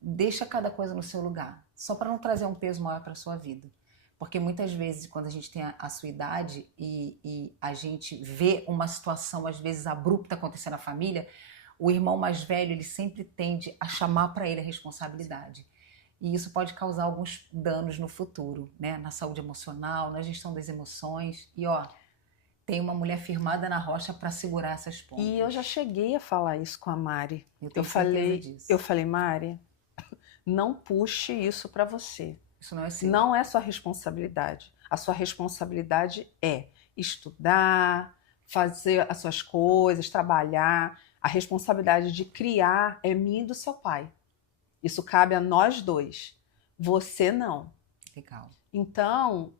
deixa cada coisa no seu lugar. Só para não trazer um peso maior para sua vida. Porque muitas vezes, quando a gente tem a sua idade e a gente vê uma situação, às vezes, abrupta acontecer na família, o irmão mais velho, ele sempre tende a chamar para ele a responsabilidade. E isso pode causar alguns danos no futuro, né? Na saúde emocional, na gestão das emoções. E, tem uma mulher firmada na rocha para segurar essas pontas. E eu já cheguei a falar isso com a Mari. Eu falei disso. Eu falei, Mari, não puxe isso para você. Isso não é seu. Não é sua responsabilidade. A sua responsabilidade é estudar, fazer as suas coisas, trabalhar. A responsabilidade de criar é minha e do seu pai. Isso cabe a nós dois. Você não. Legal. Então,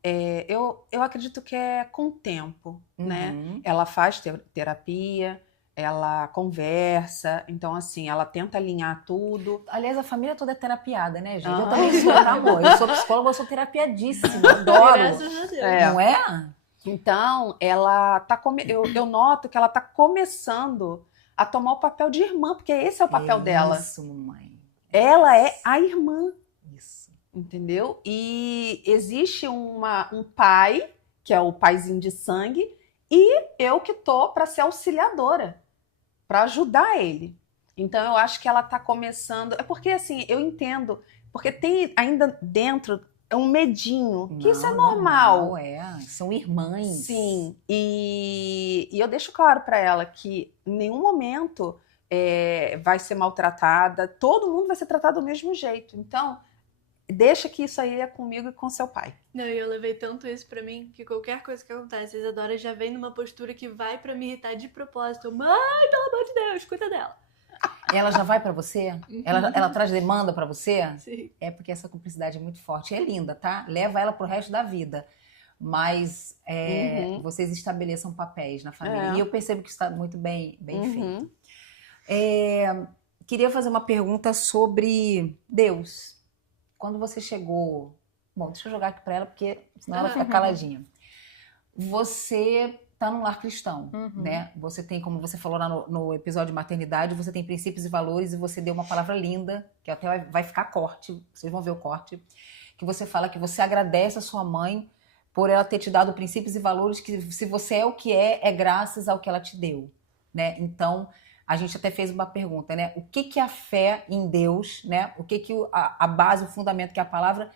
eu acredito que é com o tempo, né? Ela faz terapia, ela conversa, então assim, ela tenta alinhar tudo. Aliás, a família toda é terapiada, né, gente? Eu também sou, tá, amor? Eu sou psicóloga, eu sou terapiadíssima, adoro. Graças a Deus. Não é? Então, ela tá eu noto que ela tá começando a tomar o papel de irmã, porque esse é o papel dela. Isso, mamãe. Ela é a irmã. Isso. Entendeu? E existe um pai, que é o paizinho de sangue, e eu que tô para ser auxiliadora, para ajudar ele. Então eu acho que ela tá começando. É porque assim, eu entendo, porque tem ainda dentro um medinho, que isso é normal. São irmãs. Sim. E eu deixo claro para ela que em nenhum momento vai ser maltratada, todo mundo vai ser tratado do mesmo jeito. Então, deixa que isso aí é comigo e com seu pai. Não, e eu levei tanto isso pra mim, que qualquer coisa que acontece, a Isadora já vem numa postura que vai pra me irritar de propósito. Mãe, pelo amor de Deus, cuida dela. Ela já vai pra você? Ela traz demanda pra você? Sim. É porque essa cumplicidade é muito forte. É linda, tá? Leva ela pro resto da vida. Mas vocês estabeleçam papéis na família. E eu percebo que está muito bem feito. Queria fazer uma pergunta sobre Deus. Quando você chegou... Bom, deixa eu jogar aqui pra ela, porque senão ela fica caladinha. Você tá num lar cristão, né? Você tem, como você falou lá no episódio de maternidade, você tem princípios e valores, e você deu uma palavra linda, que até vai ficar corte, vocês vão ver o corte, que você fala que você agradece a sua mãe por ela ter te dado princípios e valores, que se você é o que é graças ao que ela te deu, né? Então, a gente até fez uma pergunta, né? O que a fé em Deus, né? O que a base, o fundamento que a palavra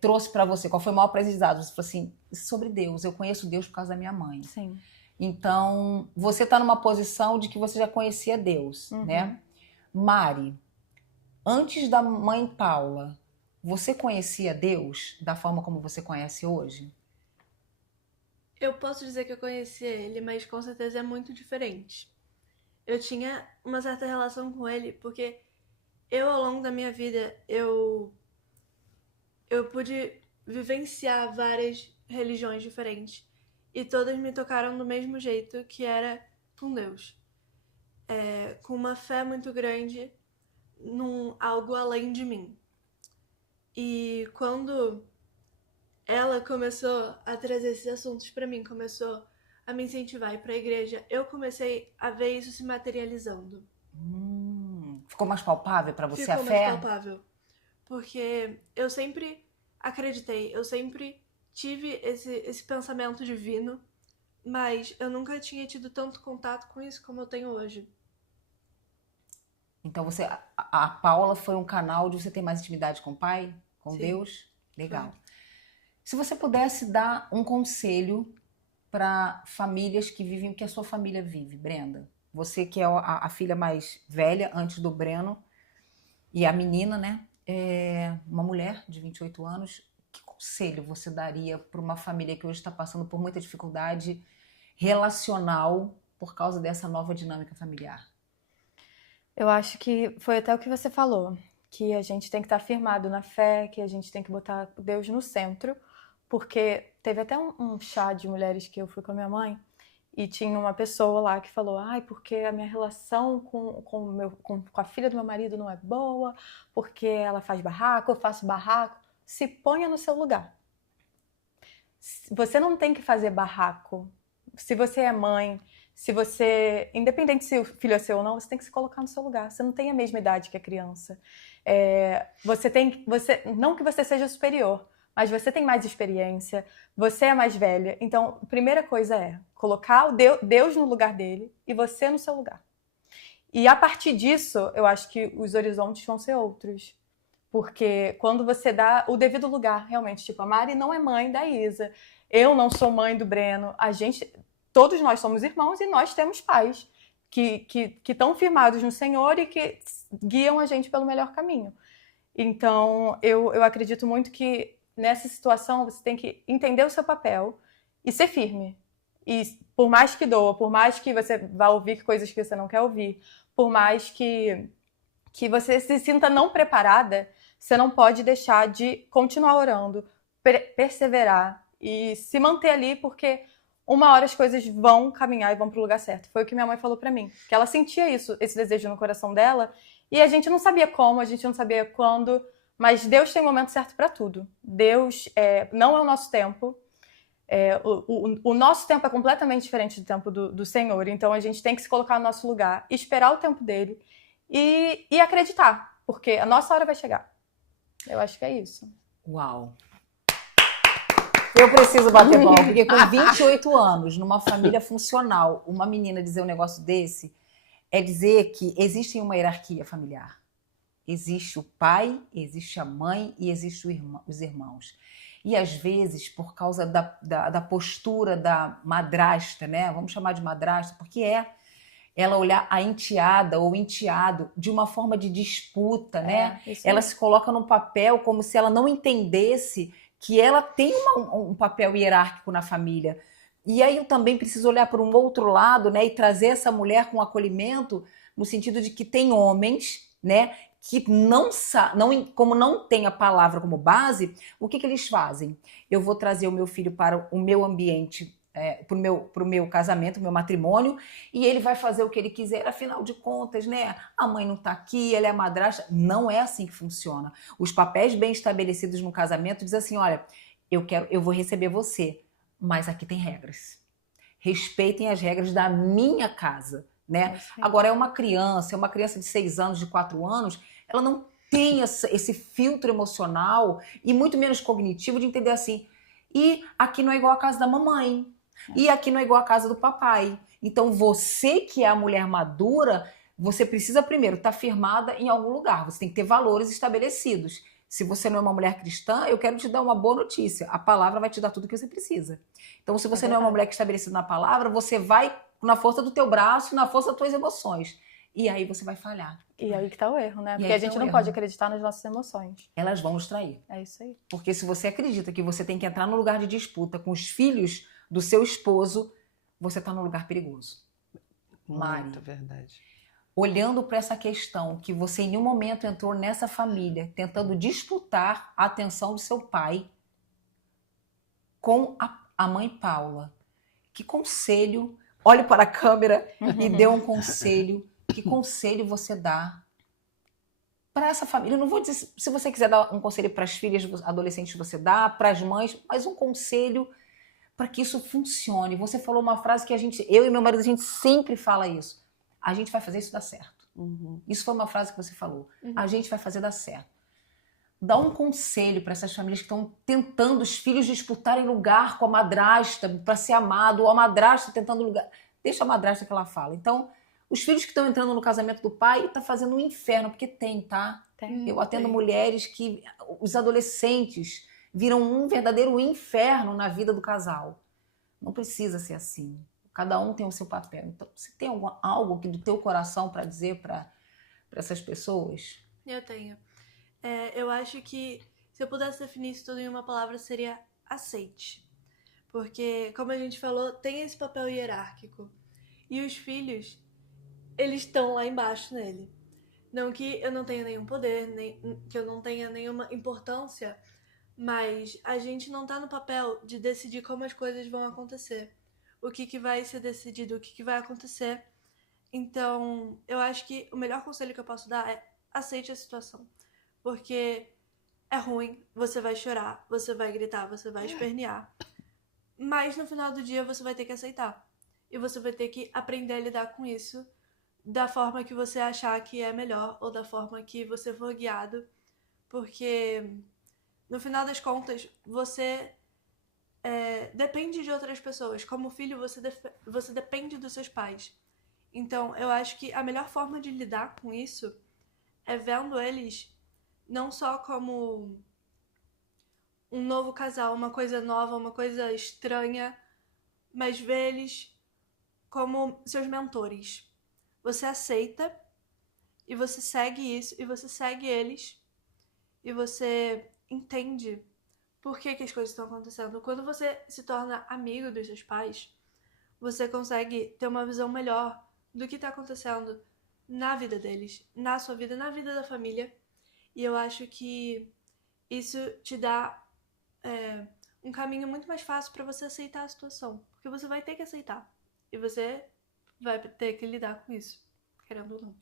trouxe para você? Qual foi o maior aprendizado? Você falou assim, sobre Deus, eu conheço Deus por causa da minha mãe. Sim. Então, você está numa posição de que você já conhecia Deus, né? Mari, antes da mãe Paula, você conhecia Deus da forma como você conhece hoje? Eu posso dizer que eu conhecia ele, mas com certeza é muito diferente. Eu tinha uma certa relação com ele, porque ao longo da minha vida, eu pude vivenciar várias religiões diferentes. E todas me tocaram do mesmo jeito, que era com Deus. Com uma fé muito grande num algo além de mim. E quando ela começou a trazer esses assuntos pra mim, começou a me incentivar a ir pra igreja, eu comecei a ver isso se materializando. Ficou mais palpável pra você a fé? Ficou mais palpável. Porque eu sempre acreditei, eu sempre tive esse pensamento divino, mas eu nunca tinha tido tanto contato com isso como eu tenho hoje. Então a Paula foi um canal de você ter mais intimidade com o pai, com Sim. Deus? Legal. Se você pudesse dar um conselho para famílias que vivem o que a sua família vive, Brenda. Você que é a filha mais velha, antes do Breno, e a menina, né? Uma mulher de 28 anos. Que conselho você daria para uma família que hoje está passando por muita dificuldade relacional por causa dessa nova dinâmica familiar? Eu acho que foi até o que você falou, que a gente tem que estar firmado na fé, que a gente tem que botar Deus no centro, porque teve até um chá de mulheres que eu fui com a minha mãe, e tinha uma pessoa lá que falou, porque a minha relação com a filha do meu marido não é boa, porque ela faz barraco, eu faço barraco. Se ponha no seu lugar. Você não tem que fazer barraco. Se você é mãe, independente se o filho é seu ou não, você tem que se colocar no seu lugar. Você não tem a mesma idade que a criança. Não que você seja superior, mas você tem mais experiência, você é mais velha. Então, a primeira coisa é colocar Deus no lugar dele e você no seu lugar. E a partir disso, eu acho que os horizontes vão ser outros. Porque quando você dá o devido lugar, realmente, tipo, a Mari não é mãe da Isa, eu não sou mãe do Breno, todos nós somos irmãos e nós temos pais que estão firmados no Senhor e que guiam a gente pelo melhor caminho. Então, eu acredito muito que nessa situação você tem que entender o seu papel e ser firme. E por mais que doa, por mais que você vá ouvir coisas que você não quer ouvir, por mais que você se sinta não preparada, você não pode deixar de continuar orando, perseverar e se manter ali, porque uma hora as coisas vão caminhar e vão para o lugar certo. Foi o que minha mãe falou para mim, que ela sentia esse desejo no coração dela, e a gente não sabia como, a gente não sabia quando, mas Deus tem o momento certo para tudo. Deus não é o nosso tempo. O nosso tempo é completamente diferente do tempo do Senhor, então a gente tem que se colocar no nosso lugar, esperar o tempo dele e acreditar, porque a nossa hora vai chegar. Eu acho que é isso. Uau! Eu preciso bater palma, porque com 28 anos, numa família funcional, uma menina dizer um negócio desse é dizer que existe uma hierarquia familiar. Existe o pai, existe a mãe e existe os irmãos. E às vezes, por causa da postura da madrasta, né? Vamos chamar de madrasta, porque ela olhar a enteada ou enteado de uma forma de disputa, né? Ela se coloca num papel como se ela não entendesse que ela tem um papel hierárquico na família. E aí eu também preciso olhar para um outro lado, né? E trazer essa mulher com acolhimento, no sentido de que tem homens, né? Que como não tem a palavra como base, o que eles fazem? Eu vou trazer o meu filho para o meu ambiente, para o meu casamento, meu matrimônio, e ele vai fazer o que ele quiser, afinal de contas, né? A mãe não está aqui, ela é a madrasta. Não é assim que funciona. Os papéis bem estabelecidos no casamento dizem assim, olha, eu vou receber você, mas aqui tem regras. Respeitem as regras da minha casa, né? Agora, é uma criança de 6 anos, de 4 anos, ela não tem esse filtro emocional e muito menos cognitivo de entender assim, e aqui não é igual a casa da mamãe, e aqui não é igual a casa do papai. Então, você que é a mulher madura, você precisa primeiro estar firmada em algum lugar, você tem que ter valores estabelecidos. Se você não é uma mulher cristã, eu quero te dar uma boa notícia. A palavra vai te dar tudo o que você precisa. Então, se você não é uma mulher que é estabelecida na palavra, você vai na força do teu braço, na força das tuas emoções. E aí você vai falhar. E aí que tá o erro, né? Porque a gente não pode acreditar nas nossas emoções. Elas vão nos trair. É isso aí. Porque se você acredita que você tem que entrar no lugar de disputa com os filhos do seu esposo, você tá num lugar perigoso. Mari, muito verdade. Olhando para essa questão, que você em nenhum momento entrou nessa família, tentando disputar a atenção do seu pai com a mãe Paula. Que conselho, olhe para a câmera e dê um conselho. Que conselho você dá para essa família? Eu não vou dizer se você quiser dar um conselho para as filhas adolescentes, você dá, para as mães, mas um conselho para que isso funcione. Você falou uma frase que eu e meu marido, a gente sempre fala isso. A gente vai fazer isso dar certo. Isso foi uma frase que você falou. A gente vai fazer dar certo. Dá um conselho para essas famílias que estão tentando os filhos disputarem lugar com a madrasta para ser amado, ou a madrasta tentando lugar. Deixa a madrasta que ela fala. Então, Os filhos que estão entrando no casamento do pai tá fazendo um inferno, porque tem, tá? Eu atendo Tem. mulheres que os adolescentes viram um verdadeiro inferno na vida do casal. Não precisa ser assim. Cada um tem o seu papel. Então, você tem algo aqui do teu coração para dizer para essas pessoas? Eu tenho. Eu acho que se eu pudesse definir isso tudo em uma palavra, seria aceite. Porque, como a gente falou, tem esse papel hierárquico. E os filhos, eles estão lá embaixo nele. Não que eu não tenha nenhum poder, nem que eu não tenha nenhuma importância, mas a gente não tá no papel de decidir como as coisas vão acontecer. O que vai ser decidido, o que vai acontecer. Então, eu acho que o melhor conselho que eu posso dar é aceite a situação. Porque é ruim, você vai chorar, você vai gritar, você vai espernear. Mas no final do dia você vai ter que aceitar. E você vai ter que aprender a lidar com isso da forma que você achar que é melhor ou da forma que você for guiado. Porque no final das contas, você depende de outras pessoas. Como filho, você depende dos seus pais. Então, eu acho que a melhor forma de lidar com isso é vendo eles não só como um novo casal, uma coisa nova, uma coisa estranha, mas ver eles como seus mentores. Você aceita e você segue isso, e você segue eles, e você entende por que as coisas estão acontecendo. Quando você se torna amigo dos seus pais, você consegue ter uma visão melhor do que está acontecendo na vida deles, na sua vida, na vida da família. E eu acho que isso te dá um caminho muito mais fácil para você aceitar a situação. Porque você vai ter que aceitar. E você vai ter que lidar com isso, querendo ou não.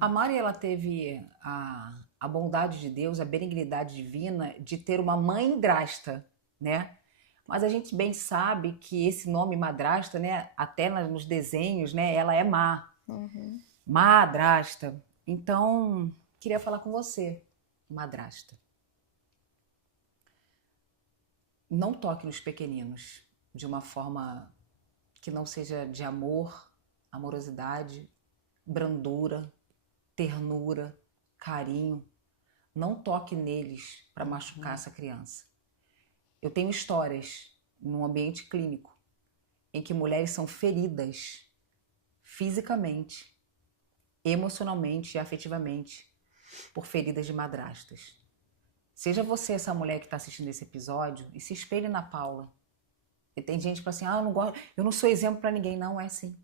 A Mari, ela teve a bondade de Deus, a benignidade divina de ter uma mãe-drasta, né? Mas a gente bem sabe que esse nome madrasta, né, até nos desenhos, né, ela é má. Madrasta. Então, queria falar com você, madrasta. Não toque nos pequeninos de uma forma que não seja de amor, amorosidade, brandura, ternura, carinho. Não toque neles para machucar essa criança. Eu tenho histórias num ambiente clínico em que mulheres são feridas fisicamente, emocionalmente e afetivamente por feridas de madrastas. Seja você essa mulher que está assistindo esse episódio e se espelhe na Paula. E tem gente que fala assim, eu não sou exemplo para ninguém. Não é assim.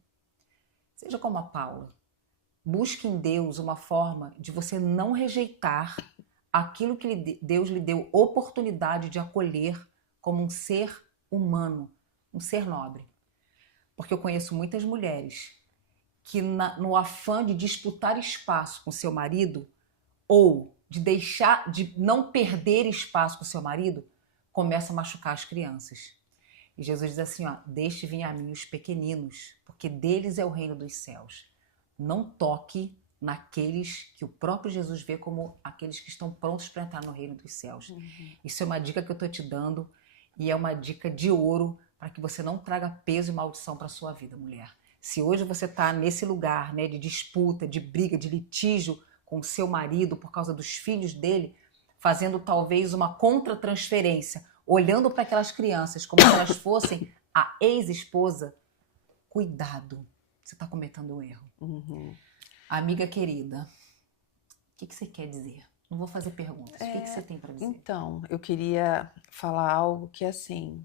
Seja como a Paula. Busque em Deus uma forma de você não rejeitar aquilo que Deus lhe deu oportunidade de acolher como um ser humano, um ser nobre. Porque eu conheço muitas mulheres que no afã de disputar espaço com seu marido ou de não perder espaço com seu marido, começa a machucar as crianças. E Jesus diz assim, deixe vir a mim os pequeninos, porque deles é o reino dos céus. Não toque naqueles que o próprio Jesus vê como aqueles que estão prontos para entrar no reino dos céus. Isso é uma dica que eu estou te dando e é uma dica de ouro para que você não traga peso e maldição para a sua vida, mulher. Se hoje você está nesse lugar, né, de disputa, de briga, de litígio com o seu marido por causa dos filhos dele, fazendo talvez uma contra-transferência, olhando para aquelas crianças como se elas fossem a ex-esposa, cuidado, você está cometendo um erro. Amiga querida, o que você quer dizer? Não vou fazer perguntas. O que você tem para dizer? Então, eu queria falar algo que, assim,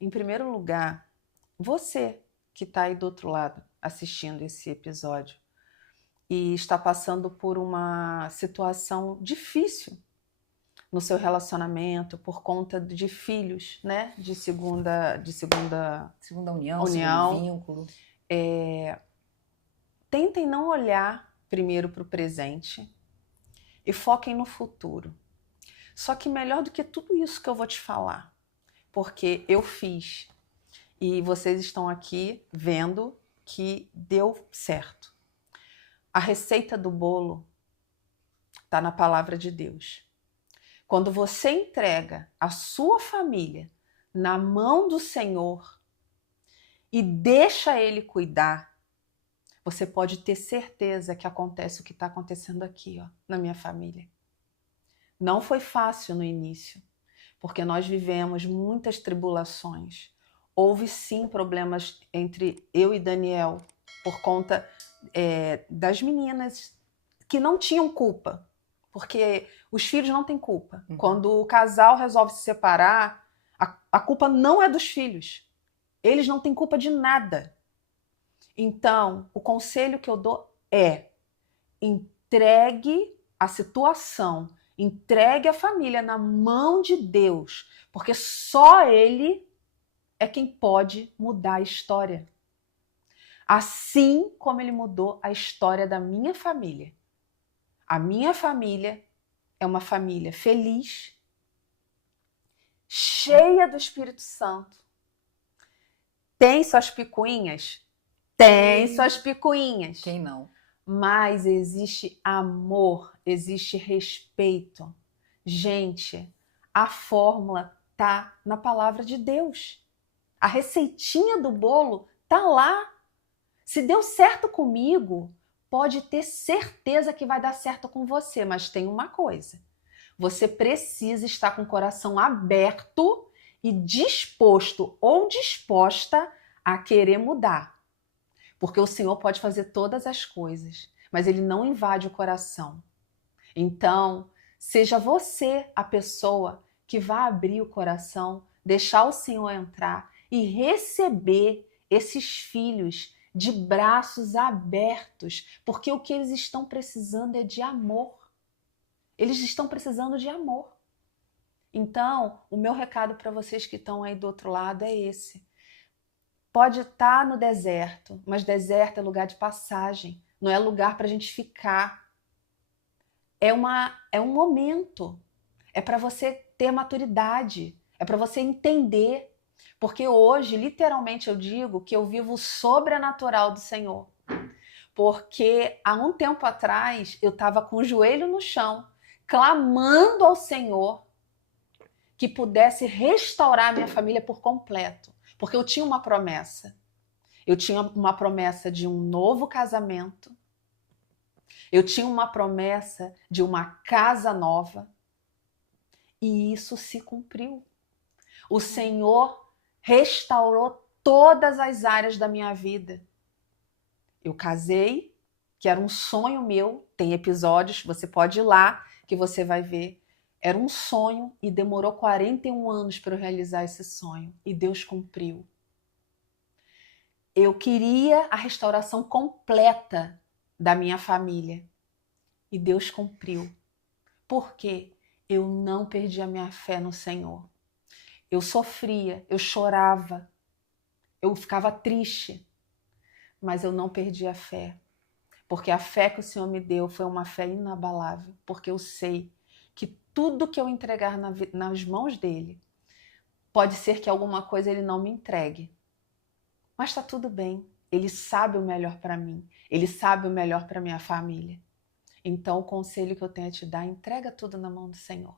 em primeiro lugar, você que está aí do outro lado assistindo esse episódio e está passando por uma situação difícil no seu relacionamento por conta de filhos, né? De segunda união, segundo vínculo. Tentem não olhar primeiro para o presente e foquem no futuro. Só que melhor do que tudo isso que eu vou te falar, porque eu fiz e vocês estão aqui vendo que deu certo. A receita do bolo está na palavra de Deus. Quando você entrega a sua família na mão do Senhor e deixa Ele cuidar, você pode ter certeza que acontece o que está acontecendo aqui, ó, na minha família. Não foi fácil no início, porque nós vivemos muitas tribulações. Houve sim problemas entre eu e Daniel, por conta das meninas que não tinham culpa, porque os filhos não têm culpa. Quando o casal resolve se separar, a culpa não é dos filhos. Eles não têm culpa de nada. Então, o conselho que eu dou é: entregue a situação, entregue a família na mão de Deus, porque só Ele é quem pode mudar a história. Assim como Ele mudou a história da minha família. A minha família é uma família feliz, cheia do Espírito Santo. Tem suas picuinhas? Tem suas picuinhas. Quem não? Mas existe amor, existe respeito. Gente, a fórmula tá na palavra de Deus. A receitinha do bolo tá lá. Se deu certo comigo, pode ter certeza que vai dar certo com você, mas tem uma coisa. Você precisa estar com o coração aberto e disposto ou disposta a querer mudar. Porque o Senhor pode fazer todas as coisas, mas Ele não invade o coração. Então, seja você a pessoa que vai abrir o coração, deixar o Senhor entrar e receber esses filhos de braços abertos, porque o que eles estão precisando é de amor. Eles estão precisando de amor. Então, o meu recado para vocês que estão aí do outro lado é esse. Pode estar no deserto, mas deserto é lugar de passagem, não é lugar para a gente ficar. É um momento, é para você ter maturidade, é para você entender. Porque hoje, literalmente, eu digo que eu vivo o sobrenatural do Senhor. Porque há um tempo atrás, eu estava com o joelho no chão, clamando ao Senhor que pudesse restaurar a minha família por completo. Porque eu tinha uma promessa. Eu tinha uma promessa de um novo casamento. Eu tinha uma promessa de uma casa nova. E isso se cumpriu. O Senhor restaurou todas as áreas da minha vida. Eu casei, que era um sonho meu. Tem episódios, você pode ir lá que você vai ver. Era um sonho e demorou 41 anos para eu realizar esse sonho. E Deus cumpriu. Eu queria a restauração completa da minha família. E Deus cumpriu. Por quê? Eu não perdi a minha fé no Senhor. Eu sofria, eu chorava, eu ficava triste. Mas eu não perdi a fé. Porque a fé que o Senhor me deu foi uma fé inabalável. Porque eu sei que tudo que eu entregar nas mãos dele, pode ser que alguma coisa ele não me entregue. Mas está tudo bem. Ele sabe o melhor para mim. Ele sabe o melhor para minha família. Então o conselho que eu tenho a te dar, entrega tudo na mão do Senhor.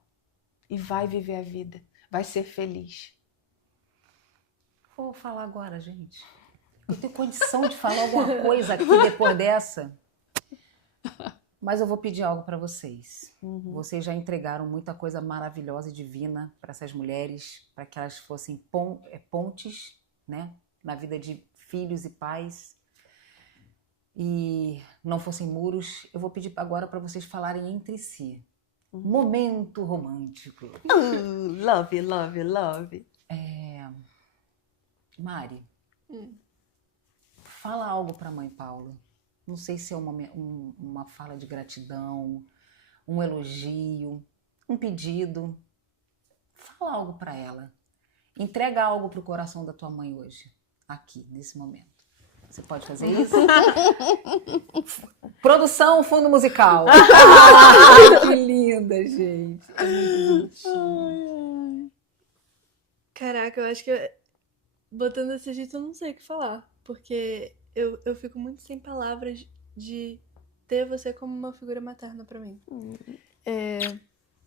E vai viver a vida. Vai ser feliz. Vou falar agora, gente. Eu tenho condição de falar alguma coisa aqui depois dessa. Mas eu vou pedir algo para vocês. Vocês já entregaram muita coisa maravilhosa e divina para essas mulheres, para que elas fossem pontes, né, na vida de filhos e pais, e não fossem muros. Eu vou pedir agora para vocês falarem entre si. Momento romântico. Love, love, love. Mari, fala algo para a mãe Paula. Não sei se é uma fala de gratidão, um elogio, um pedido. Fala algo para ela. Entrega algo para o coração da tua mãe hoje, aqui, nesse momento. Você pode fazer isso? Produção, fundo musical. Que linda, gente. É muito bonitinho. Caraca, eu acho que botando desse jeito eu não sei o que falar. Porque eu fico muito sem palavras de ter você como uma figura materna pra mim.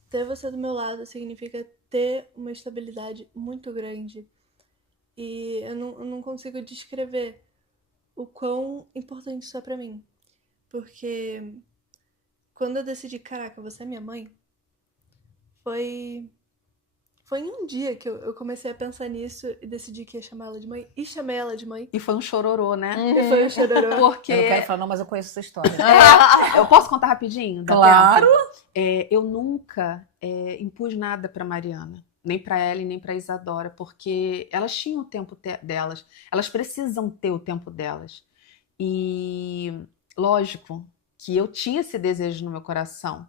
Ter você do meu lado significa ter uma estabilidade muito grande. E eu não consigo descrever o quão importante isso é pra mim. Porque quando eu decidi, caraca, você é minha mãe, foi em um dia que eu comecei a pensar nisso e decidi que ia chamar ela de mãe. E chamei ela de mãe. E foi um chororô, né? E foi um chororô. Porque... Eu não quero falar, não, mas eu conheço essa história. eu posso contar rapidinho? Dá Claro! tempo? Eu nunca impus nada pra Mariana. Nem pra ela e nem pra Isadora. Porque elas tinham o tempo delas. Elas precisam ter o tempo delas. E lógico que eu tinha esse desejo no meu coração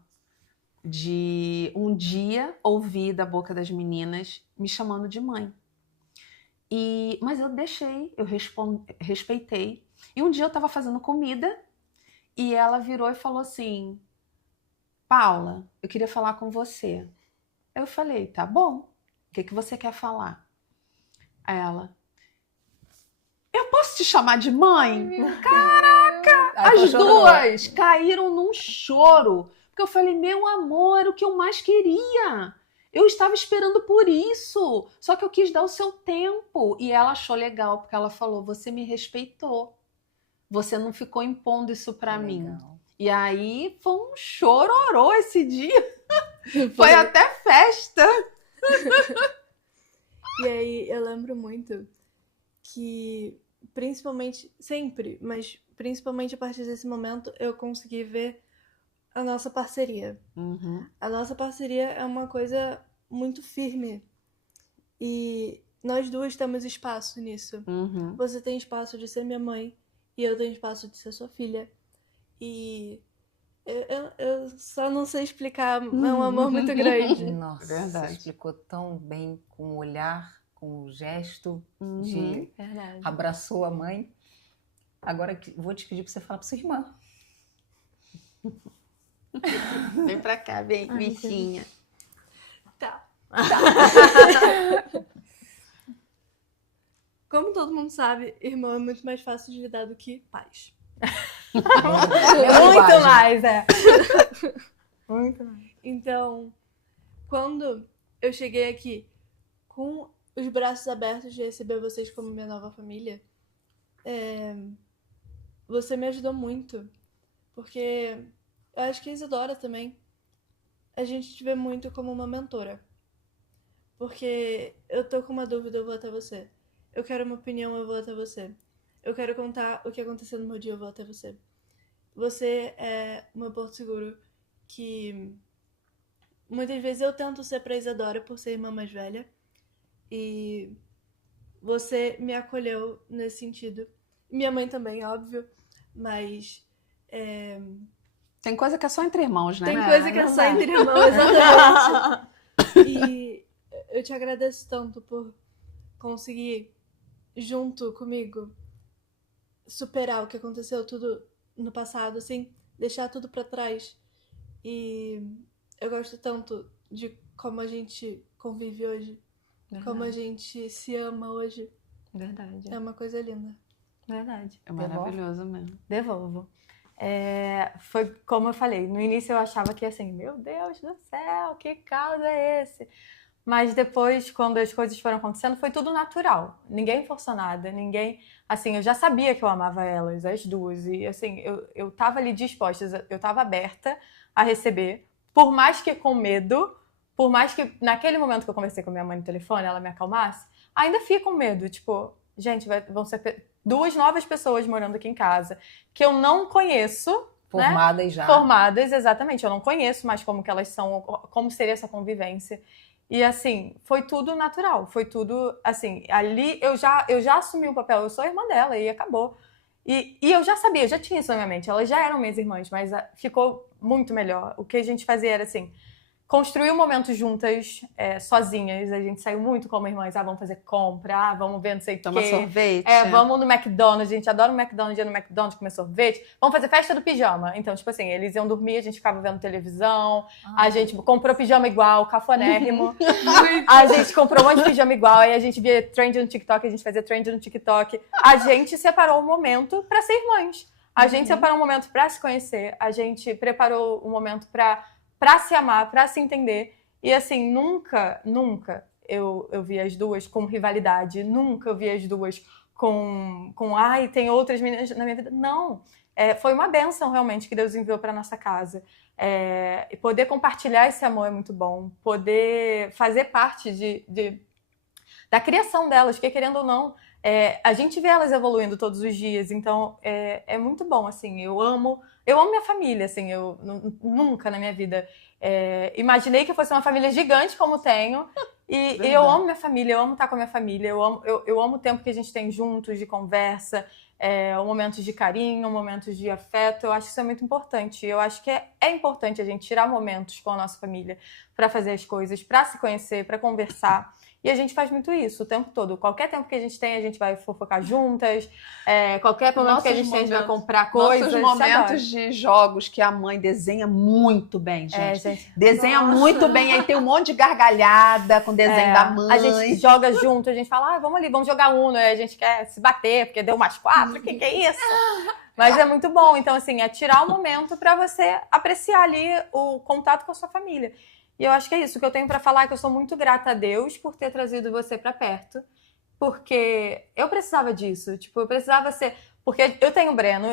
de um dia ouvir da boca das meninas me chamando de mãe. Mas eu deixei, eu respeitei. E um dia eu estava fazendo comida e ela virou e falou assim: Paula, eu queria falar com você. Eu falei: tá bom, o que você quer falar? Aí ela: eu posso te chamar de mãe? Caraca! As duas caíram num choro. Porque eu falei: meu amor, era o que eu mais queria. Eu estava esperando por isso. Só que eu quis dar o seu tempo. E ela achou legal, porque ela falou: você me respeitou. Você não ficou impondo isso pra mim. E aí foi um chororô esse dia. Foi até festa. E aí eu lembro muito que, principalmente, sempre, mas principalmente a partir desse momento, eu consegui ver a nossa parceria. Uhum. A nossa parceria é uma coisa muito firme. E nós duas temos espaço nisso. Uhum. Você tem espaço de ser minha mãe e eu tenho espaço de ser sua filha. E eu só não sei explicar, é um amor muito grande. Nossa, Verdade. explicou tão bem com o olhar, com o gesto Uhum. de Verdade. abraçou a mãe. Agora vou te pedir para você falar para sua irmã. Vem pra cá, vem, bichinha. Tá. Como todo mundo sabe, irmão é muito mais fácil de lidar do que pais. Muito mais, Muito mais. Então, quando eu cheguei aqui com os braços abertos de receber vocês como minha nova família, você me ajudou muito. Porque eu acho que a Isadora também, a gente te vê muito como uma mentora. Porque eu tô com uma dúvida, eu vou até você. Eu quero uma opinião, eu vou até você. Eu quero contar o que aconteceu no meu dia, eu vou até você. Você é o meu porto seguro que muitas vezes eu tento ser pra Isadora por ser irmã mais velha. E você me acolheu nesse sentido. Minha mãe também, óbvio. Mas Tem coisa que é só entre irmãos, né? tem coisa que é só entre irmãos, exatamente. E eu te agradeço tanto por conseguir, junto comigo, superar o que aconteceu tudo no passado, assim, deixar tudo pra trás. E eu gosto tanto de como a gente convive hoje, como a gente se ama hoje. Verdade. É uma coisa linda. Verdade. É maravilhoso mesmo. Devolvo. Foi como eu falei, no início eu achava que assim, meu Deus do céu, que caos é esse? Mas depois, quando as coisas foram acontecendo, foi tudo natural. Ninguém forçou nada, ninguém... Assim, eu já sabia que eu amava elas, as duas. E assim, eu tava ali disposta, eu tava aberta a receber. Por mais que com medo, por mais que naquele momento que eu conversei com minha mãe no telefone, ela me acalmasse, ainda fica com medo. Tipo, gente, vão ser duas novas pessoas morando aqui em casa, que eu não conheço. Formadas, né? já. Formadas, exatamente. Eu não conheço mais como que elas são, como seria essa convivência. E assim, foi tudo natural, foi tudo, assim, ali eu já assumi o papel, eu sou irmã dela e acabou. E eu já sabia, já tinha isso na minha mente, elas já eram minhas irmãs, mas ficou muito melhor. O que a gente fazia era assim, construir um momento juntas, sozinhas, a gente saiu muito como irmãs, vamos fazer compra, vamos ver não sei o quê. Toma sorvete. Vamos no McDonald's, a gente adora o McDonald's, ia no McDonald's comer sorvete. Vamos fazer festa do pijama. Então, tipo assim, eles iam dormir, a gente ficava vendo televisão, a gente comprou pijama igual, cafonérrimo. A gente comprou um monte de pijama igual, aí a gente via trend no TikTok, a gente fazia trend no TikTok. A gente separou um momento pra ser irmãs. A gente separou um momento pra se conhecer, a gente preparou um momento pra se amar, pra se entender. E assim, nunca eu vi as duas com rivalidade. Nunca eu vi as duas ai, tem outras meninas na minha vida. Não. Foi uma bênção, realmente, que Deus enviou para nossa casa. E poder compartilhar esse amor é muito bom. Poder fazer parte da criação delas, porque, querendo ou não, a gente vê elas evoluindo todos os dias. Então, é muito bom, assim. Eu amo minha família, assim. Eu nunca na minha vida imaginei que fosse uma família gigante como tenho. E eu amo minha família, eu amo estar com a minha família. Eu amo o tempo que a gente tem juntos, de conversa, momentos de carinho, momentos de afeto. Eu acho que isso é muito importante. Eu acho que é importante a gente tirar momentos com a nossa família para fazer as coisas, para se conhecer, para conversar. E a gente faz muito isso o tempo todo. Qualquer tempo que a gente tem, a gente vai fofocar juntas. Qualquer momento que a gente tem, a gente vai comprar coisas. Nossos momentos de jogos que a mãe desenha muito bem, gente. Desenha muito bem. Aí tem um monte de gargalhada com o desenho da mãe. A gente joga junto, a gente fala, vamos ali, vamos jogar Uno. Aí a gente quer se bater, porque deu mais 4. Que é isso? Mas é muito bom. Então, assim, é tirar o momento para você apreciar ali o contato com a sua família. E eu acho que é isso. O que eu tenho pra falar é que eu sou muito grata a Deus por ter trazido você pra perto. Porque eu precisava disso. Tipo, eu precisava ser... Porque eu tenho o Breno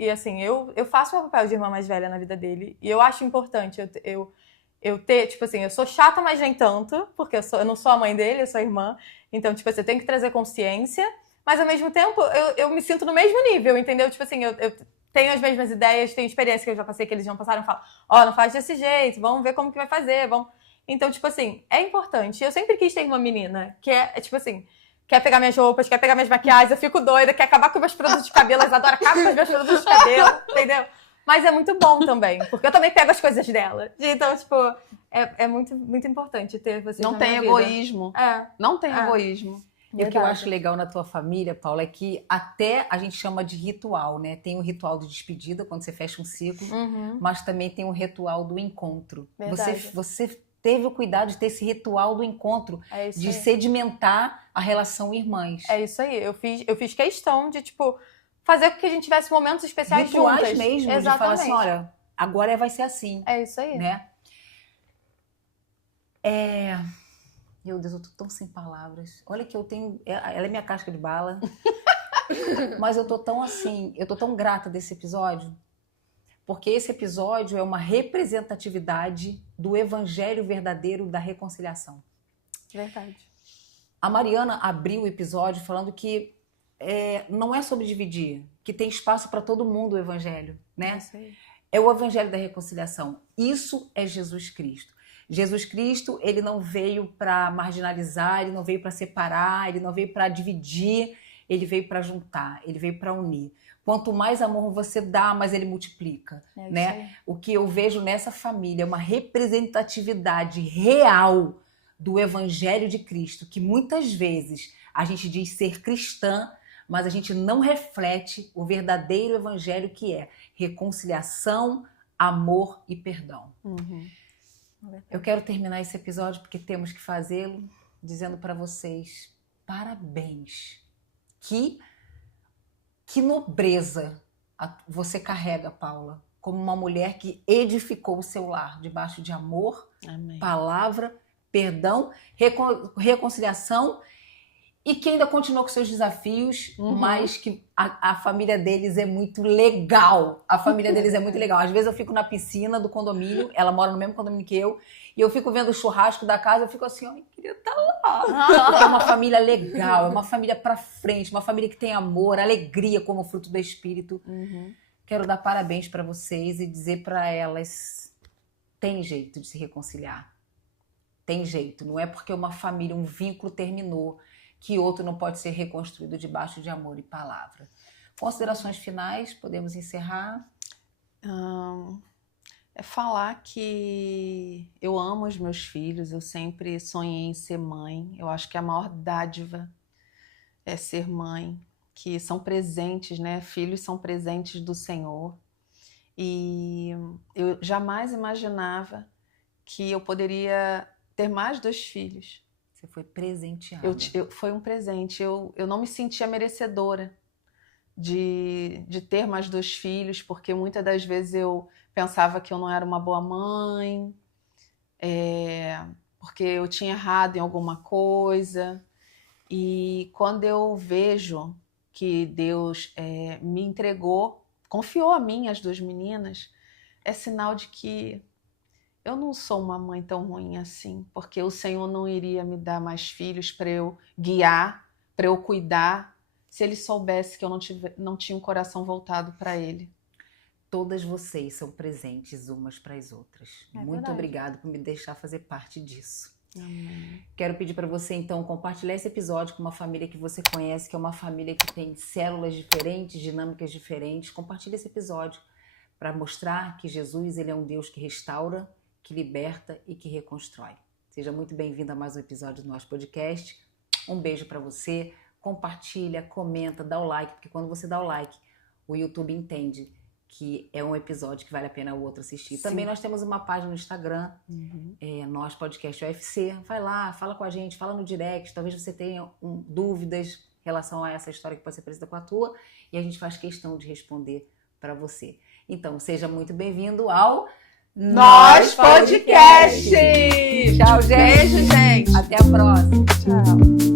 e assim, eu faço meu papel de irmã mais velha na vida dele. E eu acho importante eu ter... Tipo assim, eu sou chata, mas nem tanto. Porque eu não sou a mãe dele, eu sou a irmã. Então, tipo assim, eu tenho que trazer consciência. Mas, ao mesmo tempo, eu me sinto no mesmo nível, entendeu? Tipo assim, eu tenho as mesmas ideias, tenho experiência que eu já passei, que eles já passaram, e falam, não faz desse jeito, vamos ver como que vai fazer, vamos... Então, tipo assim, é importante. Eu sempre quis ter uma menina que tipo assim, quer pegar minhas roupas, quer pegar minhas maquiagens, eu fico doida, quer acabar com meus produtos de cabelo, elas adoram acabar com os meus produtos de cabelo, entendeu? Mas é muito bom também, porque eu também pego as coisas dela. Então, tipo, é muito, muito importante ter vocês Não na tem minha egoísmo. vida. Não tem egoísmo. E o que eu acho legal na tua família, Paula, é que até a gente chama de ritual, né? Tem o ritual de despedida, quando você fecha um ciclo, mas também tem o ritual do encontro. Você teve o cuidado de ter esse ritual do encontro, de sedimentar a relação irmãs. É isso aí. Eu fiz questão de, tipo, fazer com que a gente tivesse momentos especiais rituais juntas. Mesmo, exatamente. De falar assim, olha, agora vai ser assim. É isso aí. Né? Meu Deus, eu tô tão sem palavras. Olha que eu tenho... Ela é minha casca de bala. Mas eu tô tão assim... Eu tô tão grata desse episódio. Porque esse episódio é uma representatividade do evangelho verdadeiro da reconciliação. Verdade. A Mariana abriu o episódio falando que não é sobre dividir. Que tem espaço para todo mundo o evangelho. Né? É o evangelho da reconciliação. Isso é Jesus Cristo. Jesus Cristo, ele não veio para marginalizar, ele não veio para separar, ele não veio para dividir, ele veio para juntar, ele veio para unir. Quanto mais amor você dá, mais ele multiplica, né? O que eu vejo nessa família é uma representatividade real do Evangelho de Cristo, que muitas vezes a gente diz ser cristã, mas a gente não reflete o verdadeiro Evangelho que é reconciliação, amor e perdão. Eu quero terminar esse episódio, porque temos que fazê-lo, dizendo para vocês, parabéns. Que nobreza você carrega, Paula, como uma mulher que edificou o seu lar, debaixo de amor, Amém. Palavra, perdão, reconciliação, e que ainda continua com seus desafios, mas que a família deles é muito legal. A família deles é muito legal. Às vezes eu fico na piscina do condomínio, ela mora no mesmo condomínio que eu, e eu fico vendo o churrasco da casa, eu fico assim, eu queria estar lá. Porque é uma família legal, é uma família pra frente, uma família que tem amor, alegria como fruto do Espírito. Quero dar parabéns para vocês e dizer para elas, tem jeito de se reconciliar. Tem jeito. Não é porque uma família, um vínculo terminou, que outro não pode ser reconstruído debaixo de amor e palavra. Considerações finais, podemos encerrar? É falar que eu amo os meus filhos, eu sempre sonhei em ser mãe. Eu acho que a maior dádiva é ser mãe, que são presentes, né? Filhos são presentes do Senhor. E eu jamais imaginava que eu poderia ter mais 2 filhos. Você foi presenteada. Foi um presente. Eu não me sentia merecedora de ter mais 2 filhos, porque muitas das vezes eu pensava que eu não era uma boa mãe, porque eu tinha errado em alguma coisa. E quando eu vejo que Deus me entregou, confiou a mim, as 2 meninas, é sinal de que eu não sou uma mãe tão ruim assim, porque o Senhor não iria me dar mais filhos para eu guiar, para eu cuidar, se Ele soubesse que eu não tinha um coração voltado para Ele. Todas vocês são presentes umas para as outras. Muito verdade. obrigada por me deixar fazer parte disso. Amém. Quero pedir para você, então, compartilhar esse episódio com uma família que você conhece, que é uma família que tem células diferentes, dinâmicas diferentes. Compartilhe esse episódio para mostrar que Jesus, ele é um Deus que restaura, que liberta e que reconstrói. Seja muito bem-vindo a mais um episódio do nosso podcast. Um beijo para você. Compartilha, comenta, dá o like, porque quando você dá o like, o YouTube entende que é um episódio que vale a pena o outro assistir. Sim. Também nós temos uma página no Instagram, Nós Podcast UFC. Vai lá, fala com a gente, fala no direct. Talvez você tenha dúvidas em relação a essa história que pode ser parecida com a tua, e a gente faz questão de responder para você. Então, seja muito bem-vindo ao Nós Podcast! Tchau, gente! Beijo, gente! Até a próxima! Tchau!